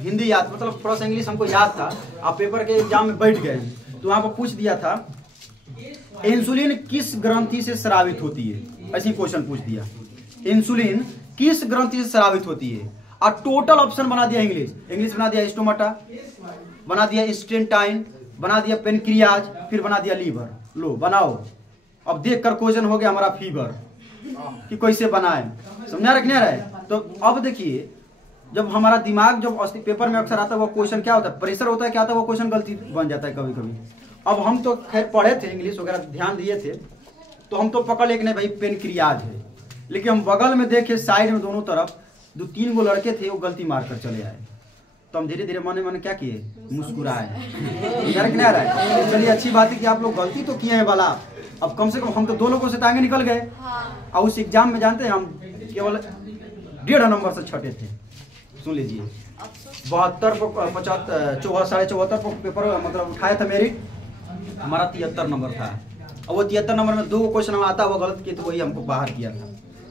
हिंदी याद, मतलब थोड़ा सा इंग्लिश हमको याद था, आप पेपर के एग्जाम में बैठ गए, तो वहाँ पर पूछ दिया था इंसुलिन किस ग्रंथि से स्रावित होती है? ऐसी क्वेश्चन पूछ दिया, इंसुलिन किस ग्रंथि से स्रावित होती है? और टोटल ऑप्शन बना दिया इंग्लिश बना दिया स्टोमाटा, बना दिया इंस्टेंटाइन, बना दिया पेनक्रियाज, फिर बना दिया लीवर। लो बनाओ। अब देख कर क्वेश्चन हो गया हमारा फीवर कि कैसे बनाए, समझा रखने रहे। तो अब देखिए, जब हमारा दिमाग जब पेपर में अक्सर आता है वो क्वेश्चन क्या होता है? प्रेशर होता है, क्या आता है वो क्वेश्चन गलती बन जाता है कभी कभी। अब हम तो खैर पढ़े थे, इंग्लिश वगैरह ध्यान दिए थे, तो हम तो पकड़ ले कि नहीं भाई पेनक्रियाज है, लेकिन हम बगल में देखे साइड में दोनों तरफ 2-3 गो लड़के थे, वो गलती मार कर चले आए। तो हम धीरे धीरे मन क्या किए? मुस्कुराए। चलिए अच्छी बात है कि आप लोग गलती तो किए हैं वाला, अब कम से कम हम तो 2 लोगों से तो आगे निकल गए। और उस एग्जाम में जानते हैं हम केवल 1.5 नंबर से छठे थे। सुन लीजिए, 72 75 74 पेपर मतलब उठाया था मेरिट, हमारा 73 नंबर था। और वो 73 नंबर में 2 क्वेश्चन हम आता हुआ गलत किए, तो वही हमको बाहर किया था।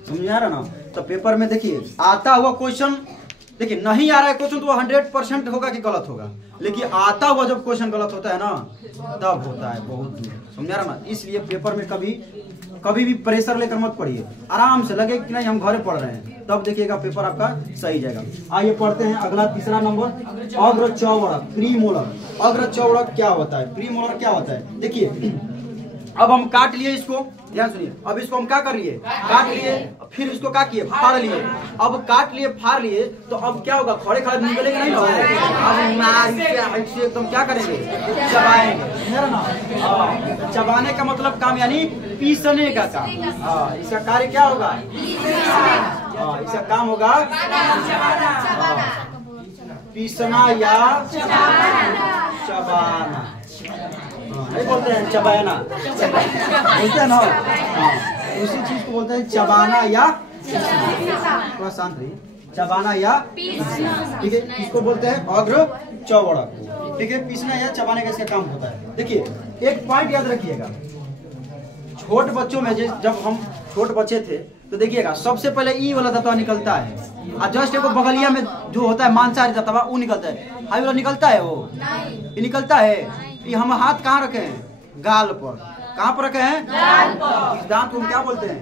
समझ आ रहा ना? तो पेपर में देखिए आता हुआ क्वेश्चन, देखिए नहीं आ रहा है क्वेश्चन तो 100% होगा कि गलत होगा, लेकिन आता हुआ जब क्वेश्चन गलत होता है ना, तब होता है बहुत दूर। समझ रहा ना? इसलिए पेपर में कभी भी प्रेशर लेकर मत पढ़िए, आराम से लगे कि नहीं हम घरे पढ़ रहे हैं, तब देखिएगा पेपर आपका सही जाएगा। आइए पढ़ते हैं अगला तीसरा नंबर, अग्र चौड़ा प्रीमोलर। अग्र चौड़ा क्या होता है? प्रीमोलर क्या होता है? देखिए अब हम काट लिए इसको, ध्यान सुनिए। अब इसको हम क्या कर लिए, काट लिए, फिर इसको क्या किए, फाड़ लिए। अब काट लिए, फाड़ लिए, तो अब क्या होगा, खड़े खड़े निकलेगा नहीं ना। अब नारी से एकदम क्या करेंगे, चबाएंगे, है ना। चबाने का मतलब काम यानी पीसने का काम। इसका कार्य क्या होगा, इसका काम होगा पीसना या चबाना। नहीं बोलते हैं चबाना, बोलते हैं ना, उसी चीज को बोलते हैं चबाना या थोड़ा शांत रहिए, चबाना या ठीक है। इसको बोलते हैं अग्र चौड़ा, ठीक है। पीसना या चबाने का इसका काम होता है। देखिए एक पॉइंट याद रखिएगा, छोट बच्चों में जब हम छोट बच्चे थे तो देखिएगा सबसे पहले ई वाला तत्व निकलता है, और जस्ट एक बगलिया में जो होता है मांसाहारी तत्व वो निकलता है। हाई वाला निकलता है, वो ये निकलता है। ये हम हाथ कहाँ रखे हैं, गाल पर। कहाँ पर रखे हैं, गाल पर। इस दांत को हम क्या बोलते हैं,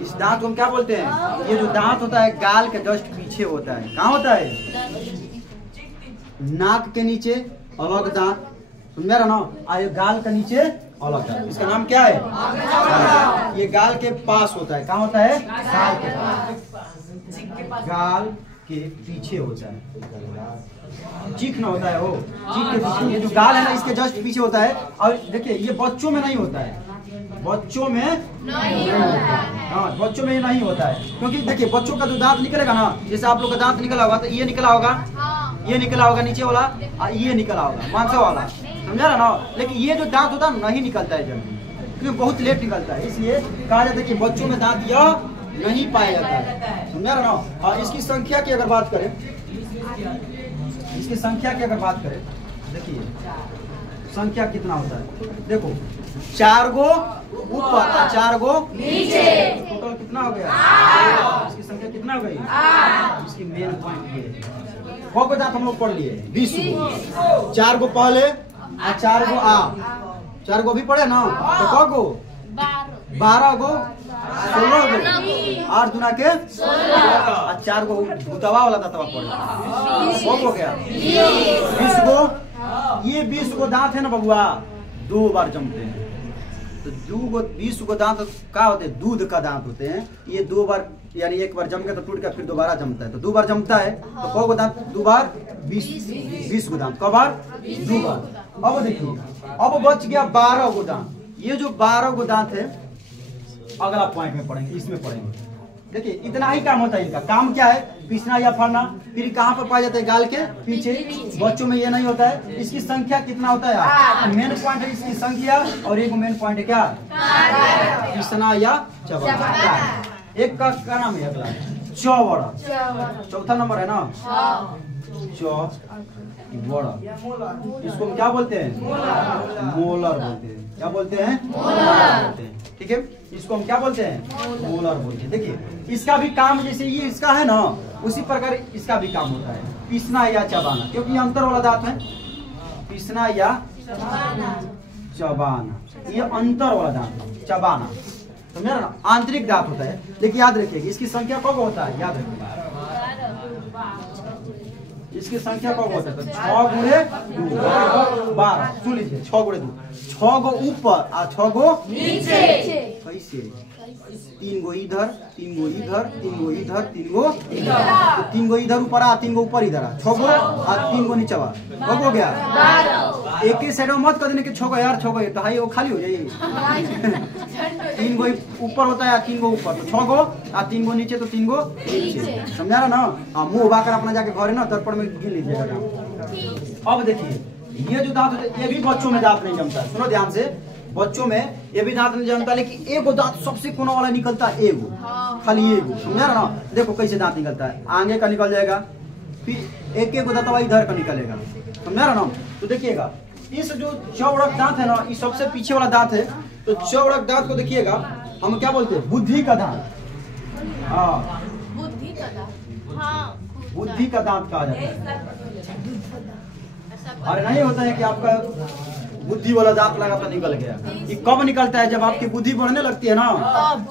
इस दांत को हम क्या बोलते हैं, ये जो दांत होता है गाल के जस्ट पीछे होता है। कहाँ होता है, नाक के नीचे अलग दांत, समझा रहा ना, ये गाल के नीचे अलग दांत। इसका नाम क्या है, ये गाल के पास होता है। कहाँ होता है, गाल के पास, गाल के पीछे होता है। चीख ना होता है, वो चीख के पीछे, ये जो गाल है ना इसके जस्ट पीछे होता है। और देखिए ये बच्चों में नहीं होता है, बच्चों में नहीं होता है। हाँ, बच्चों में ये नहीं होता है, क्योंकि देखिए बच्चों का जो दांत निकलेगा ना, जैसे आप लोग का दांत निकला होगा तो ये निकला होगा, ये निकला होगा नीचे वाला, ये निकला होगा मांसा वाला, समझा रहा ना। लेकिन ये जो दांत होता है नहीं निकलता है जल्दी, क्योंकि बहुत लेट निकलता है। इसलिए कहा जाता है कि बच्चों में दांत यह नहीं पाया जाता है, समझा रहा ना। और इसकी संख्या की अगर बात करें, इसकी संख्या की अगर बात करें, देखिए संख्या कितना होता है, देखो 4 गो ऊपर, 4 गो नीचे, टोटल कितना हो गया, इसकी संख्या कितना हो गई। इसकी मेन पॉइंट ये को दांत हम लोग पढ़ लिए 20 गो, 4 गो पहले और 4 गो 4 गो भी पढ़े ना, तो क गो 12 गो 16 गो, 8 दुना के 16, 4 गो भूतवा वाला दांतवा पढ़े, हो गया 20 गो। ये 20 गो दांत है ना बबुआ, 2 बार जमते हैं। तो 20 गो दांत क्या होते हैं, दूध का दांत होते हैं। ये 2 बार, यानी एक बार जम के तो टूट के फिर दोबारा जमता है, तो 2 बार जमता है। तो कौ गो दांत, 2 बार 20 गो दांत, क बार 2 बार। अब देखिए अब बच गया 12 गो दांत। ये जो 12 गो दांत है अगला पॉइंट में पढ़ेंगे, इसमें पढ़ेंगे। देखिए इतना ही काम होता है इनका। काम क्या है, पीसना या फाड़ना। फिर कहाँ पर पाया जाता है, गाल के पीछे। बच्चों में ये नहीं होता है। इसकी संख्या कितना होता है, मेन पॉइंट है इसकी संख्या, और एक मेन पॉइंट है क्या, पीसना या चबाना। एक का क्या नाम है, अगला चौड़ा, चौथा नंबर है ना, चौड़ा। इसको क्या बोलते हैं, मोलर बोलते हैं। क्या बोलते हैं, मोलर बोलते हैं, ठीक है। इसको हम क्या बोलते हैं, मोलर बोलते हैं। देखिए इसका भी काम जैसे ये इसका है ना, उसी प्रकार इसका भी काम होता है, पीसना या चबाना, क्योंकि ये अंतर वाला दांत है। पीसना या चबाना, ये अंतर वाला दांत, चबाना, समझा ना, आंतरिक दांत होता है। लेकिन याद रखिएगा इसकी संख्या कब होता है, याद रखिएगा इसकी संख्या कब होता है, तो 6 गुणे 2 12। सुन लीजिए 6 गुणे 2, 6 गो ऊपर और 6 गो नीचे। कैसे, 3 गो इधर, 3 गो इधर, 3 गो इधर, 3 गो इधर, तो 3 गो इधर ऊपर आ, 3 गो ऊपर इधर आ, 6 गो और 3 गो नीचे आ, कब हो गया 12। एक ही साइड में मत कर देने के 6 गो यार, 6 गो तो हाई वो खाली हो जाएगी। 3 गो ऊपर होता है, 3 गो ऊपर, तो 6 गो और 3 गो नीचे, तो 3 गो नीचे, समझा रहा ना। मुंह उबाकर अपना जाके घरे ना दर्पण में गिन लीजिएगा। अब देखिए ये जो दांत होते हैं, ये भी बच्चों में दांत नहीं जमता। सुनो ध्यान से, बच्चों में ये भी दांत नहीं जमता, लेकिन एगो दांत सबसे कोना वाला निकलता है, एगो, खाली एगो, समझा रहा ना। देखो कैसे दांत निकलता है, आगे का निकल जाएगा, फिर एक दांतवा इधर का निकलेगा, समझा रहा ना। तो देखिएगा इस जो चौड़क दांत है ना, ये सबसे पीछे वाला दांत है। तो चौड़क दांत को देखिएगा हम क्या बोलते हैं, बुद्धि का दांत। हाँ, बुद्धि का दांत कहा जाता है। अरे नहीं होता है कि आपका बुद्धि वाला दांत लगा तो निकल गया। ये कब निकलता है, जब आपकी बुद्धि बढ़ने लगती है ना,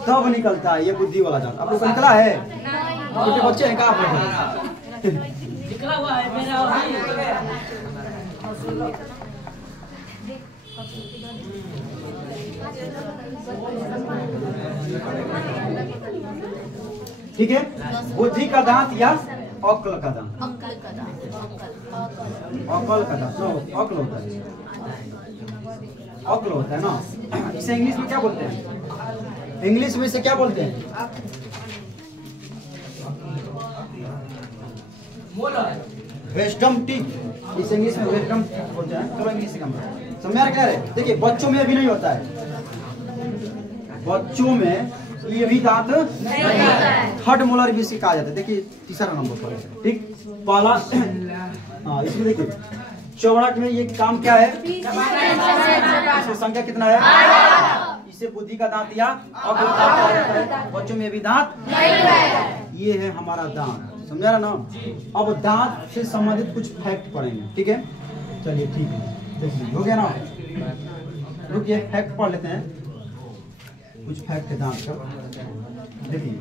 तब निकलता है ये बुद्धि वाला दांत। आप लोग निकला है, छोटे बच्चे हैं कहाँ निकला हुआ है मेरा। ठीक है, बुद्धि का दांत या अक्ल का दांत? अक्ल का दांत, अक्ल होता है, अक्ल होता है ना। इसे इंग्लिश में क्या बोलते हैं? इंग्लिश में इसे क्या बोलते हैं? Wisdom teeth. इस इंग्लिश में विजडम बोलते हैं। चलो इंग्लिश का समझ आ रहा है? देखिए बच्चों में अभी नहीं होता है, बच्चों में ये भी दांत नहीं होता है। थर्ड मोलर भी इसे कहा जाता है। देखिए तीसरा नंबर पर, ठीक, पहला हाँ इसमें देखिए चौड़क में ये काम क्या है? इसमें संख्या कितना है? इसे बुद्धि का दांत या अक्ल का दांत कहता है। बच्चों में भी दांत नहीं है। ये है हमारा दांत, समझा ना। अब दांत से संबंधित कुछ फैक्ट पढ़ेंगे, ठीक है? चलिए ठीक है, देखिए हो गया ना। रुकिए फैक्ट पढ़ लेते हैं, कुछ फैक्ट है दांत का। देखिए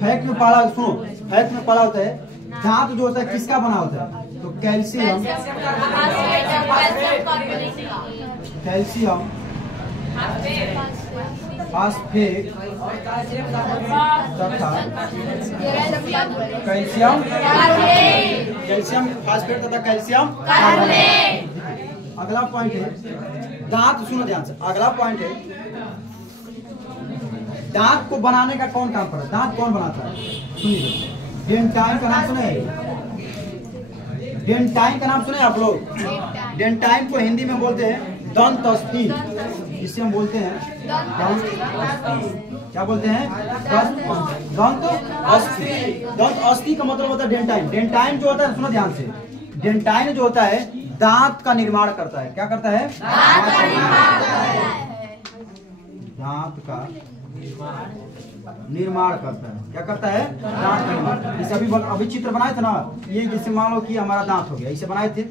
फैक्ट में पढ़ा, सुनो, फैक्ट में पढ़ा होता है दांत जो होता है किसका बना होता है? तो कैल्शियम, फास्फेट तथा कैल्शियम फास्फेट तथा कैल्शियम। अगला पॉइंट है दांत, सुनो ध्यान से, अगला पॉइंट है दांत को बनाने का कौन काम करता है? दांत कौन बनाता है? सुनिए, डेंटाइन का नाम सुने? डेंटाइन का नाम सुने आप लोग? डेंटाइन को हिंदी में बोलते हैं दंत अस्थि, जिसे हम बोलते हैं क्या बोलते हैं? दंत अस्थि। दंत अस्थि का मतलब होता है डेंटाइन। डेंटाइन जो होता है, सुनो ध्यान से, डेंटाइन जो होता है दांत का निर्माण करता है। क्या करता है? दांत का निर्माण करता है। क्या करता है? दांत का निर्माण। जैसे अभी चित्र बनाए थे ना, ये जैसे मान लो कि हमारा दांत हो गया, इसे बनाए थे,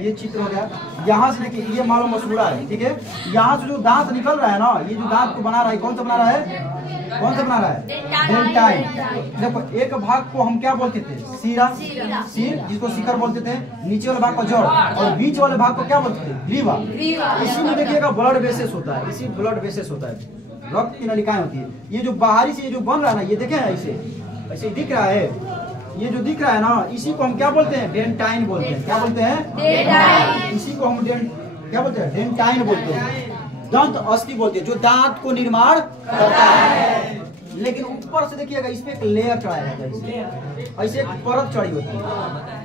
ये चित्र हो गया। यहाँ से देखिए ये मान लो मसूड़ा है, ठीक है? यहाँ से जो दांत निकल रहा है ना, ये जो दांत को बना रहा है, कौन सा बना रहा है? कौन सा बना रहा है? डेंटाइन। देखो एक भाग को हम क्या बोलते थे? सिरा, सिर, जिसको शिखर बोलते थे। नीचे वाले भाग को जड़, और बीच वाले भाग को क्या बोलते थे? ग्रीवा। इसी में देखिएगा ब्लड वेसेस होता है, इसी ब्लड वेसेस होता है, रक्त की नलिकाएं होती है। ये जो बाहरी से ये जो बन रहा है ना, ये देखे ऐसे ऐसे दिख रहा है, ये जो दिख रहा है ना, इसी को हम क्या बोलते हैं? डेंटाइन बोलते हैं। क्या बोलते हैं? इसी को हम क्या बोलते हैं? डेंटाइन बोलते हैं। दंत अस्थि बोलते हैं, जो दांत को निर्माण करता है। लेकिन ऊपर से देखिएगा इस पे एक लेयर चढ़ाया जाता है, ऐसे एक परत चढ़ी होती है,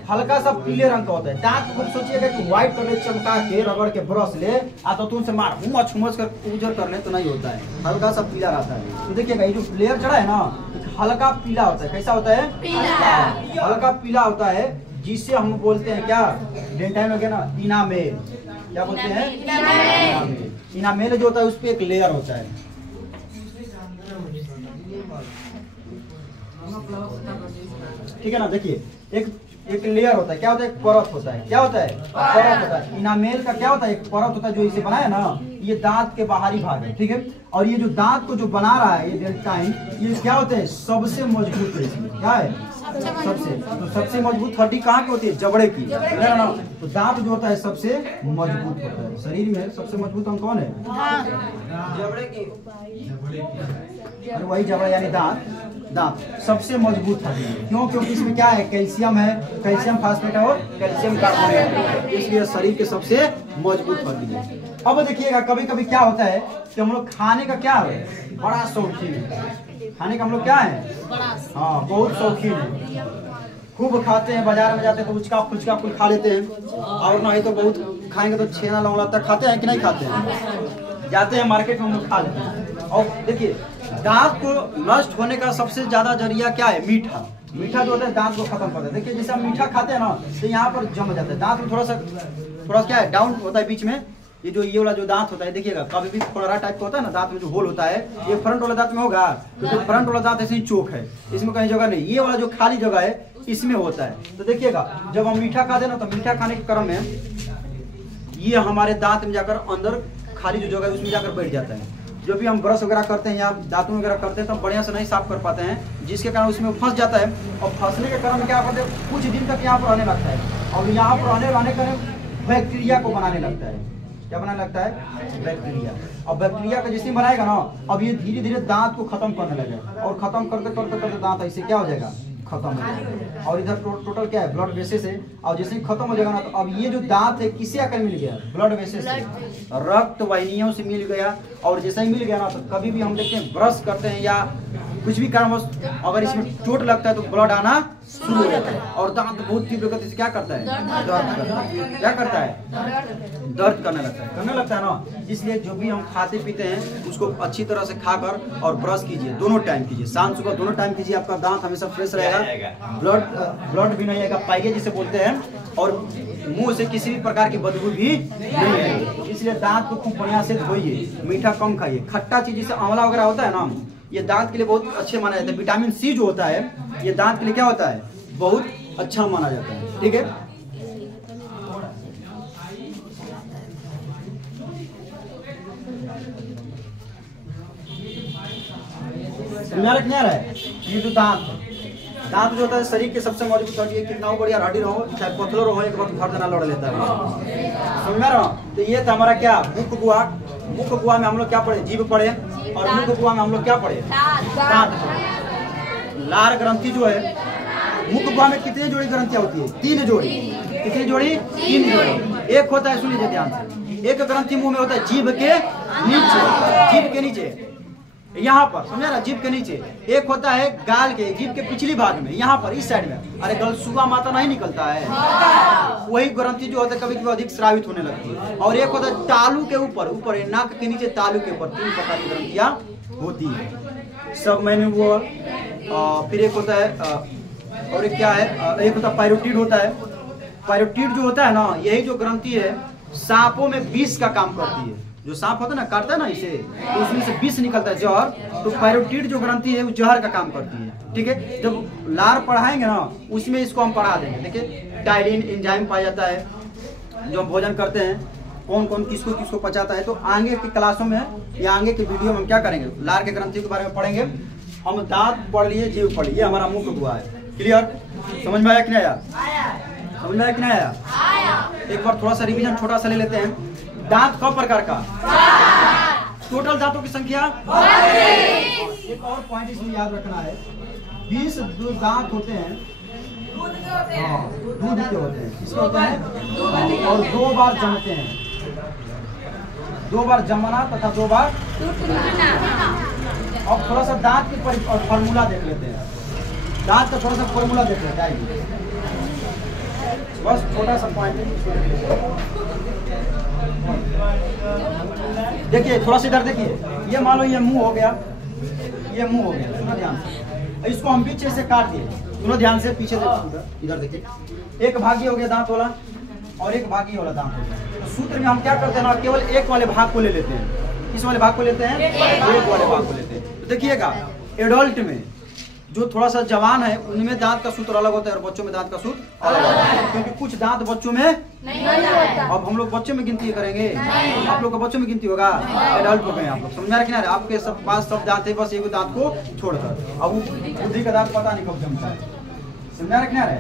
हल्का सा पीले रंग का होता है। दांत को सोचिएगा कि व्हाइट कलर चमका के रबड़ के ब्रश ले तो तुमसे मार हुमच कर उजर कर ले, तो नहीं होता है, हल्का सा पीला रहता है। तो देखिएगा ये जो लेयर चढ़ा है ना, हल्का पीला होता है। कैसा होता है? पीला। हल्का पीला होता है, जिससे हम बोलते हैं क्या? डेंटाइन हो गया ना, इनामेल। क्या बोलते हैं? इनामेल। इनामेल जो होता है उस पर एक लेयर होता है। ठीक है ना? देखिए एक लेयर होता है, क्या होता है? एक परत होता है। क्या होता है? परत होता है। इनामेल का क्या होता है? एक परत होता है जो इसे बनाया ना, ये दांत के बाहरी भाग है, ठीक है? और ये जो दांत को जो बना रहा है ये डेंटाइन, ये क्या होता है? सबसे मजबूत है। क्या है? सबसे मजबूत हड्डी कहाँ की होती है? जबड़े की, है ना? तो दांत जो होता है सबसे मजबूत होता है। शरीर में सबसे मजबूत अंग कौन है? जबड़े की। अरे वही जबड़ा यानी दांत। दांत सबसे मजबूत हड्डी है। क्यों? क्योंकि इसमें क्या है? कैल्शियम है, कैल्शियम फास्फेट और कैल्शियम कार्बोनेट, इसलिए शरीर के सबसे मजबूत हड्डी है। अब देखिएगा कभी कभी क्या होता है कि हम लोग खाने का क्या है? बड़ा शौकीन है खाने का। हम लोग क्या है? हाँ, बहुत शौकीन है, खूब खाते हैं। बाजार में जाते हैं तो उचका फुचका कुछ खा लेते हैं, और नहीं तो बहुत खाएंगे तो छेना लौंगड़ा तक खाते हैं कि नहीं खाते हैं? जाते हैं मार्केट में हम लोग खा लेते हैं। और देखिए दांत को नष्ट होने का सबसे ज्यादा जरिया क्या है? मीठा। मीठा जो होता है दांत को खत्म करता है। देखिए जैसे हम मीठा खाते हैं ना, तो यहाँ पर जम जाता है दांत में, थोड़ा क्या है? डाउन होता है बीच में। ये वाला जो दांत होता है देखिएगा, कभी भी फुलरा टाइप का होता है ना दांत में, जो होल होता है, ये फ्रंट वाला दांत में होगा, क्योंकि फ्रंट वाला दांत ऐसे ही चोक है, इसमें कहीं जगह नहीं। ये वाला जो खाली जगह है इसमें होता है। तो देखिएगा जब हम मीठा खाते हैं ना, तो मीठा खाने के क्रम में ये हमारे दांत में जाकर अंदर खाली जो जगह है उसमें जाकर बैठ जाता है। जो भी हम ब्रश वगैरह करते हैं या दांतों वगैरह करते हैं तो बढ़िया से नहीं साफ कर पाते हैं, जिसके कारण उसमें फंस जाता है। और फंसने के कारण क्या करते हैं? कुछ दिन तक यहाँ पर रहने लगता है, और यहाँ पर रहने बैक्टीरिया को बनाने लगता है। क्या बनाने लगता है? बैक्टीरिया। और बैक्टीरिया का जैसे बनाएगा ना, अब ये धीरे धीरे दांत को खत्म करने लगेगा, और खत्म करते करते करते दांत ऐसे क्या हो जाएगा? खत्म हो जाएगा। और इधर टोटल क्या है? ब्लड वेसेस है। और जैसे ही खत्म हो जाएगा ना, तो अब ये जो दांत है किससे आकर मिल गया? ब्लड वेसेस से, रक्त वाहिनियों से मिल गया। और जैसे ही मिल गया ना, तो कभी भी हम देखते हैं ब्रश करते हैं या कुछ भी कारणवश अगर इसमें चोट लगता है तो ब्लड आना शुरू हो जाता है, और दांत बहुत तीव्र गति से क्या करता है? दर्द करता है। क्या करता है? दर्द करने लगता है ना। इसलिए जो भी हम खाते पीते हैं उसको अच्छी तरह से खाकर और ब्रश कीजिए, दोनों टाइम कीजिए, शाम सुबह दोनों टाइम कीजिए। आपका दांत हमेशा फ्रेश रहेगा, ब्लड भी नहीं आएगा, पाइए जिसे बोलते हैं, और मुंह से किसी भी प्रकार की बदबू भी नहीं आएगी। इसलिए दांत को खूब बढ़िया से धोइए, मीठा कम खाइए। खट्टा चीज जैसे आंवला वगैरह होता है ना, ये दांत के लिए बहुत अच्छे माना जाता है। विटामिन सी जो होता है ये दांत के लिए क्या होता है? बहुत अच्छा माना जाता है। ठीक है, ये जो दांत जो होता है शरीर के सबसे मजबूत हड्डी है। कितना बढ़िया हड्डी रहो चाहे पतलो रहो, एक वक्त हर जना लड़ लेता है। समझ में रहा? तो ये था हमारा क्या? मुख गुहा। मुख गुहा में हम लोग क्या पढ़े? जीभ पढ़े। और मुख गुहा में हम लोग क्या पढ़े? दांत पढ़े। लार ग्रंथि जो है, मुख गुहा में कितनी जोड़ी ग्रंथियां होती है? 3 जोड़ी। कितनी जोड़ी? 3 जोड़ी। एक होता है, सुन लीजिए ध्यान से, एक ग्रंथि मुंह में होता है जीभ के नीचे, जीभ के नीचे यहाँ पर, समझा ना? जीभ के नीचे। एक होता है गाल के, जीभ के पिछली भाग में, यहाँ पर इस साइड में। अरे गलसुआ माता नहीं निकलता है, वही ग्रंथि जो होता है कभी कभी अधिक स्रावित होने लगती है। और एक होता है तालू के ऊपर, ऊपर नाक के नीचे तालू के ऊपर 3 प्रकार की ग्रंथियां होती है। सब मैंने वो फिर एक होता है और एक क्या है? एक होता है पायरोटिड होता है। पायरोटिड जो होता है ना, यही जो ग्रंथि है सांपों में विष का काम करती है। जो सांप होता है ना, काटता है ना इसे, तो उसमें से विष निकलता है, जहर। तो पायरोटिड जो ग्रंथि है वो जहर का काम करती है। ठीक है, जब लार पढ़ाएंगे ना उसमें इसको हम पढ़ा देंगे। देखिए टायरिन एंजाइम पाया जाता है जो हम भोजन करते हैं, कौन कौन किसको किसको पचाता है। तो आगे की क्लासों में या आगे के वीडियो में हम क्या करेंगे? लार के ग्रंथि के बारे में पढ़ेंगे। हम दांत पढ़ लिए, जीभ पढ़ लिए, हमारा मुख गुहा है। क्लियर? समझ में आया कि नहीं आया? समझ में आया कि नहीं आया? एक बार थोड़ा सा रिवीजन छोटा सा ले लेते हैं। दांत कौ प्रकार का? टोटल दांतों की संख्या? एक और पॉइंट इसमें याद रखना है, 20 दांत होते हैं, दूध के होते हैं, किसके होते हैं? और 2 बार जमते हैं, 2 बार जमना तथा 2 बार टूटना। अब थोड़ा सा दांत के फॉर्मूला देख लेते हैं। दांत का थोड़ा सा फॉर्मूला देख लेते हैं, बस छोटा सा पॉइंट। देखिए थोड़ा सा इधर देखिए, ये मान लो ये मुंह हो गया, ये मुंह हो गया, सुनो ध्यान से। इसको हम पीछे से काट दिए, सुनो ध्यान से, पीछे से इधर देखिए। एक भागी हो गया दांत वाला और एक भागी वाला दांत हो गया। तो सूत्र में हम क्या करते हैं ना, केवल एक वाले भाग को ले लेते हैं। किस वाले भाग को लेते हैं? एक वाले भाग को लेते हैं। तो देखिएगा एडल्ट में जो थोड़ा सा जवान है उनमें दांत का सूत्र अलग होता है और बच्चों में दांत का सूत्र अलग होता है, क्योंकि कुछ दांत बच्चों में नहीं होता। अब हम लोग बच्चों में गिनती करेंगे, आप लोग का बच्चों में गिनती होगा, एडल्ट हो गए आप लोग। समझा रहे किनारे? आपके सब पास सब दांत है, बस एक दांत को छोड़कर। अब बुद्धि का दांत पता नहीं कब जमता है। समझा रहे किनारे?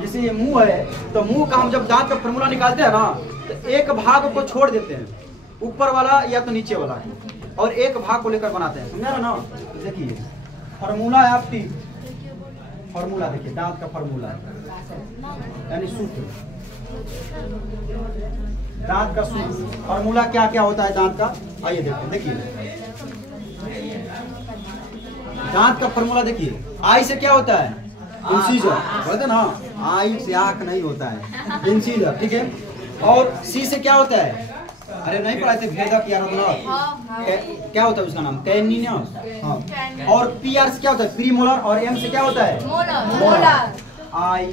जैसे ये मुंह है, तो मुंह का हम जब दांत का फॉर्मूला निकालते हैं ना, तो एक भाग को छोड़ देते हैं, ऊपर वाला या तो नीचे वाला, और एक भाग को लेकर बनाते हैं। समझा रहे ना? देखिए फॉर्मूला है आपकी, फॉर्मूला देखिए, दांत का फॉर्मूला है यानी सूत्र, दांत का सूत्र। फॉर्मूला क्या क्या होता है दांत का? आइए देखिए, देखिए दांत का फॉर्मूला देखिए। आई से क्या होता है? इंसीजर, बोलते ना, आई से आंख नहीं होता है, इंसीजर। ठीक है, और सी से क्या होता है? अरे नहीं पढ़ाए थे भेदक यार, क्या होता है उसका नाम? कैनिनस। हाँ। और पी आर से क्या होता है? प्रीमोलर। और एम से क्या होता है? मोलर। आई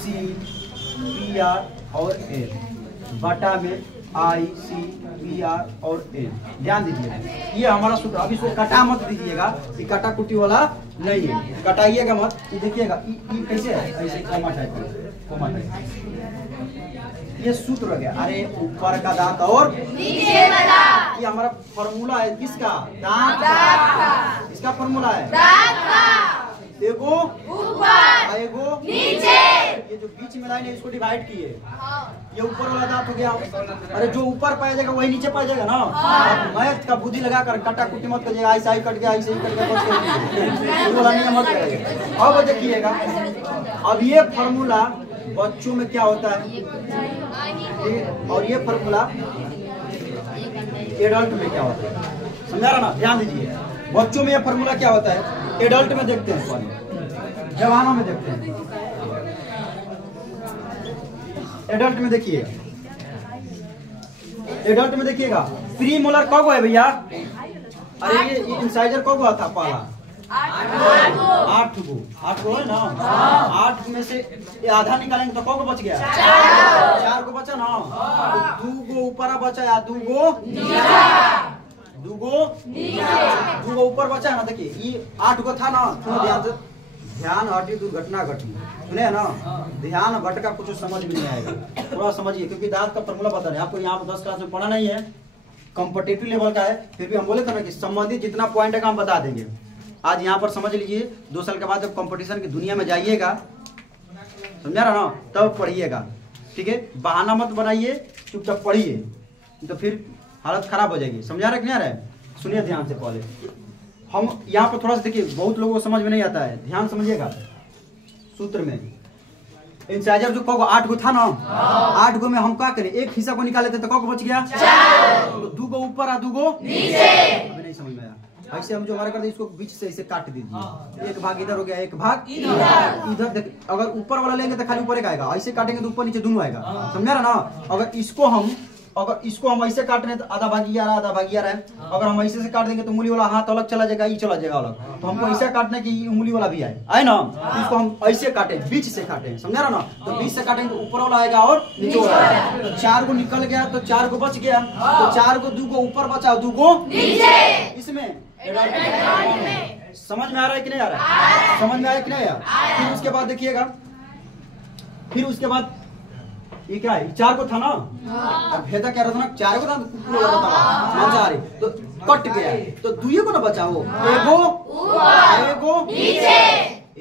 सी पी आर और एम, बटा में आई सी पी आर और एम। ध्यान दीजिए, ये हमारा सूत्र। अब इसको कटा मत दीजिएगा, ये कटा कुटी वाला नहीं है, कटाइएगा मत। ये देखिएगा कैसे है, ऐसे कोमा टाइप, कोमा टाइप ये सूत्र हो गया। अरे ऊपर का दांत और नीचे वाला, ये हमारा फॉर्मूला है। किसका? दांत का। इसका फॉर्मूला है दांत का। एगो ऊपर, एगो नीचे। ये जो बीच में लाइन है इसको डिवाइड किए, ये ऊपर वाला दांत हो गया। अरे जो ऊपर पाया जाएगा वही नीचे पाया जाएगा ना। मैथ का बुद्धि लगा कर कटा कुटी मत करिएगा, ऐसा ही कट गया ऐसे ही कट गया मत करिएगा। अब देखिएगा, अब ये फॉर्मूला बच्चों में क्या होता है और ये फॉर्मूला एडल्ट में क्या होता है, समझा रहा ना? ध्यान दीजिए, बच्चों में ये फॉर्मूला क्या होता है, एडल्ट में देखते हैं, जवानों में देखते हैं। एडल्ट में देखिए, एडल्ट में देखिएगा, प्री मोलर कब है भैया? अरे ये इंसाइजर कब हुआ था पहला? 8 गो है ना। 8 में से आधा निकालेंगे तो कब बच गया? 4 गो बचा ना। तो 2 गो ऊपर बचा या 2 गो ऊपर बचा है ना। देखिए ये 8 गो था ना, ध्यान हटी दुर्घटना घटी, सुने ना? ध्यान भटका कुछ समझ में नहीं आएगा, थोड़ा समझिए, क्योंकि दांत का फॉर्मूला पता नहीं आपको, यहाँ 10 क्लास में पढ़ा नहीं है, कॉम्पिटिटिव लेवल का है, फिर भी हम बोले थे ना कि संबंधित जितना पॉइंट है हम बता देंगे। आज यहाँ पर समझ लीजिए, 2 साल के बाद जब कंपटीशन की दुनिया में जाइएगा, समझा रहा ना, तब पढ़िएगा, ठीक है? बहाना मत बनाइए, चुपचाप पढ़िए, तो फिर हालत खराब हो जाएगी। समझा रहे कि नहीं आ रहा है? सुनिए ध्यान से, पहले हम यहाँ पर थोड़ा सा देखिए, बहुत लोगों को समझ में नहीं आता है, ध्यान समझिएगा। सूत्र में इंसाइजर जो कब 8 गो था ना, 8 गो में हम क्या करें, एक हिस्सा को निकाले थे तो कब बच गया? 4। तो 2 गो ऊपर और 2 गो नीचे। हमें नहीं समझ में आया। ऐसे हम जो हमारा करते हैं, इसको बीच से ऐसे काट दीजिए, एक भाग इधर हो गया, एक भाग इधर। देखिए अगर ऊपर वाला लेंगे तो खाली ऊपर एक आएगा, ऐसे काटेंगे तो ऊपर नीचे दोनों आएगा, समझा रहा ना? अगर इसको हम ऐसे काट रहे हैं तो आधा भागी आ रहा है, आधा भागी आ रहा है। अगर हम ऐसे से काट देंगे तो उंगली वाला हाथ अलग चला जाएगा, ये चला जाएगा अलग, तो हमको ऐसे काटना कि उंगली वाला भी आए ना। इसको हम ऐसे काटे, बीच से काटे, समझा रहा ना? तो बीच से काटेंगे तो ऊपर वाला आएगा और नीचे वाला आएगा। तो 4 गो निकल गया तो 4 गो बच गया, तो 4 गो 2 गो ऊपर बचा, 2 गो नीचे। इसमें समझ में आ रहा है कि नहीं आ रहा है? समझ में आया कि नहीं आया? फिर उसके बाद देखिएगा, फिर उसके बाद ये क्या है, 4 को था ना, अब भेदा क्या रहा था ना, 4 को था तो कट गया, तो 2 को ना बचाओ, एगो नीचे,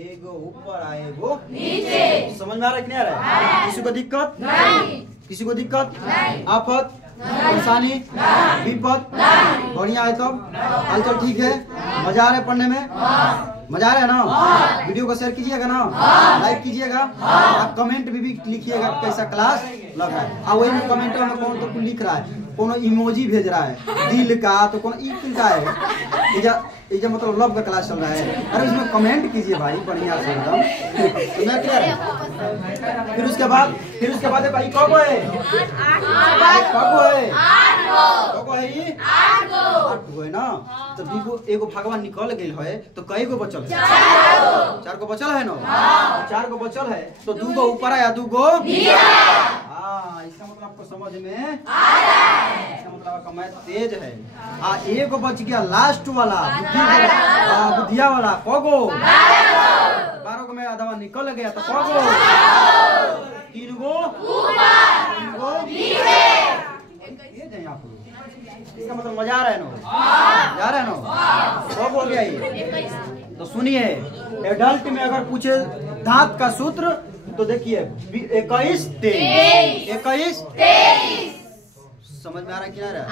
एगो ऊपर, एगो नीचे। समझ में आ रहा है कि नहीं आ रहा है? किसी को दिक्कत नहीं, किसी को दिक्कत, आफत, परेशानी, विपत, बढ़िया है? तब हालचाल ठीक है, मजा आ रहा है पढ़ने में, मजा आ रहा है ना? वीडियो को शेयर कीजिएगा ना, लाइक कीजिएगा, आप कमेंट भी लिखिएगा कैसा क्लास लग रहा है। और वही कमेंट में कौन तो लिख रहा है, कोनो इमोजी भेज रहा है दिल का, तो कोनो ई का है, इजा मतलब लव का क्लास चल रहा है। अरे इसमें कमेंट कीजिए भाई बढ़िया से एकदम, समझ क्लियर है? फिर उसके बाद भाई कब है, कब है 8 गो है ना। तो 2 गो, एगो भगवान निकल गए है, तो कई गो बचल है? 4 गो बचल है ना। 4 गो बचल है तो 2 गो ऊपर आया, 2 गो नीचे। हाँ, इसका मतलब आपको समझ में आ रहा है, इसका मतलब आपका मैथ तेज है। एगो बच गया लास्ट वाला, बुद्धिया वाला, कगो 12 गो में आधा निकल गया, तो कगो 3 गो ऊपर, 3 गो नीचे। इसका मतलब मजा आ रहा है ना, जा रहा है ना? कब हो गया ये? तो सुनिए, एडल्ट में अगर पूछे दांत का सूत्र तो देखिए 21 23। समझ में आ रहा है कि नहीं आ रहा है?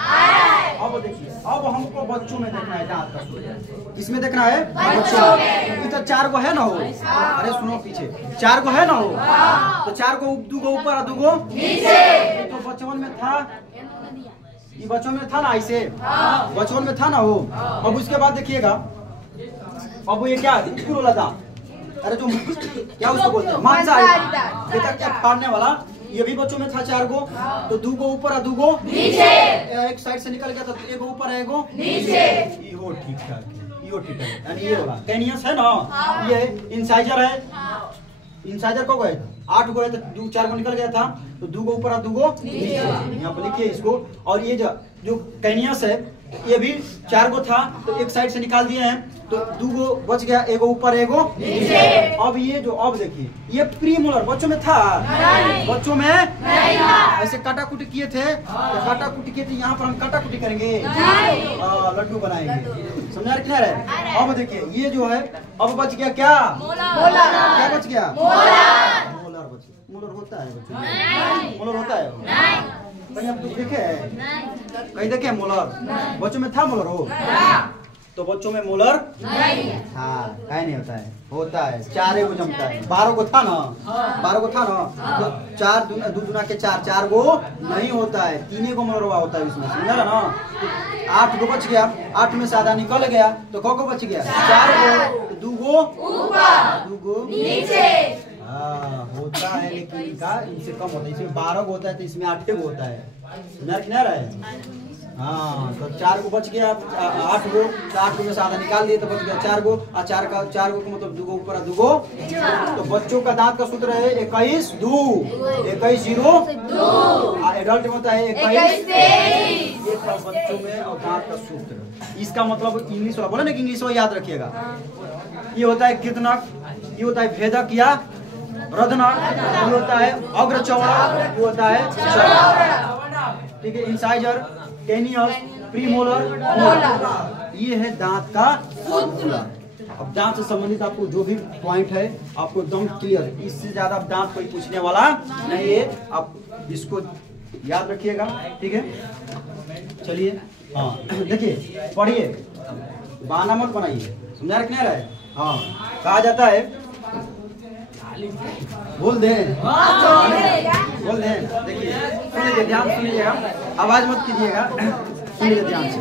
अब देखिए, अब हमको बच्चों में देखना है दांत का सूत्र। किसमें देखना है? बच्चों में। तो 4 गो है ना हो, अरे सुनो पीछे, 4 गो है ना हो, तो 4 गो 2 गो ऊपर, 2 गो नीचे। तो बचपन में था, ये बचपन में था ना, ऐसे बचपन में था ना हो। अब उसके बाद देखिएगा, अब ये क्या स्कूल वाला था, अरे जो क्या उसको बोलते हैं, मांसाहारी, क्या फाड़ने वाला, ये भी बच्चों में था 4 गो, तो 2 गो ऊपर, 2 गो नीचे। एक साइड से निकल गया तो 1 गो ऊपर, 1 गो नीचे। ये ठीक ठाक, ये ठीक है, यानी ये वाला कैनियस है ना, ये इंसाइजर है। इंसाइजर को गए 8 गो है तो 4 गो निकल गया था, तो 2 गो ऊपर, 2 गो नीचे। यहाँ पर लिखिए इसको। और ये जो कैनियस है ये भी 4 गो था तो एक साइड से निकाल दिए हैं तो 2 गो बच गया, एगो ऊपर एगो नीचे। अब ये जो अब देखिए ये प्रीमोलर बच्चों में था, बच्चों में नहीं था। ऐसे काटा कुटी किए थे तो काटा कुटी किए थे, यहाँ पर हम काटा कुटी करेंगे, लड्डू बनाएंगे, समझा रहे क्या है। अब देखिए ये जो है अब बच गया क्या, क्या बच गया, मोलर बच गया। मोलर होता है बच्चों, मोलर होता है कहीं आप देखे, कहीं देखे मोलर बच्चों में था, मोलर हो तो बच्चों में मोलर नहीं, हाँ कहीं नहीं होता है, होता है 4 गो जमता है, 12 गो था ना, 12 गो था ना तो 4 2 गुना के 4 गो नहीं होता है, 3 गो मोलर हुआ होता है इसमें, समझा ना। तो 8 गो बच गया, 8 में से आधा निकल गया तो कौ गो बच गया, 4 गो, 2 गो ऊपर 2 गो नीचे। हाँ होता है लेकिन इनका इनसे कम होता है, इसमें 12 गो होता है तो इसमें 8 गो होता है, समझा कि नहीं रहा है। हाँ तो 4 गो बच गया, 8 गो, 8 गो में से आधा निकाल दिए तो बच गया 4 गो, और 4 गो का मतलब 2 गो ऊपर 2 गो। तो बच्चों का दांत का सूत्र है 21 2, 21 0 2, एडल्ट में होता है 21 23। ये था बच्चों में और दांत का सूत्र। इसका मतलब इंग्लिश वाला बोला ना कि इंग्लिश वाला याद रखिएगा। ये होता है कीर्तनक, ये होता है भेदक या रदनक, ये होता है अग्र चौड़ा, ये होता है चौड़ा, ठीक है। इंसाइजर, टेनियस, प्रीमोलर, मोलर, ये है दांत का सूत्र। अब दांत से संबंधित आपको जो भी पॉइंट है आपको एकदम क्लियर, इससे ज्यादा अब दांत कोई पूछने वाला नहीं है, आप इसको याद रखिएगा, ठीक है। चलिए हाँ देखिए पढ़िए, बहाना मत बनाइए, समझा रखने रहा है। हाँ कहा जाता है, बोल दे बोल दे, देखिए सुनिए, ध्यान सुनिएगा, आवाज मत कीजिएगा, सुनिए ध्यान से,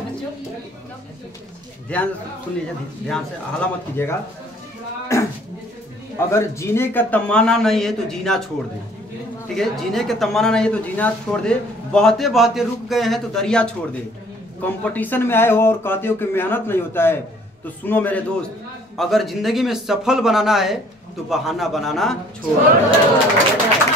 ध्यान सुन लीजिए, ध्यान से हल्ला मत कीजिएगा। अगर जीने का तमन्ना नहीं है तो जीना छोड़ दे, ठीक है। जीने का तमन्ना नहीं है तो जीना छोड़ दे, बहते बहते रुक गए हैं तो दरिया छोड़ दे। कंपटीशन में आए हो और कहते हो कि मेहनत नहीं होता है, तो सुनो मेरे दोस्त, अगर जिंदगी में सफल बनाना है तो बहाना बनाना छोड़ दो।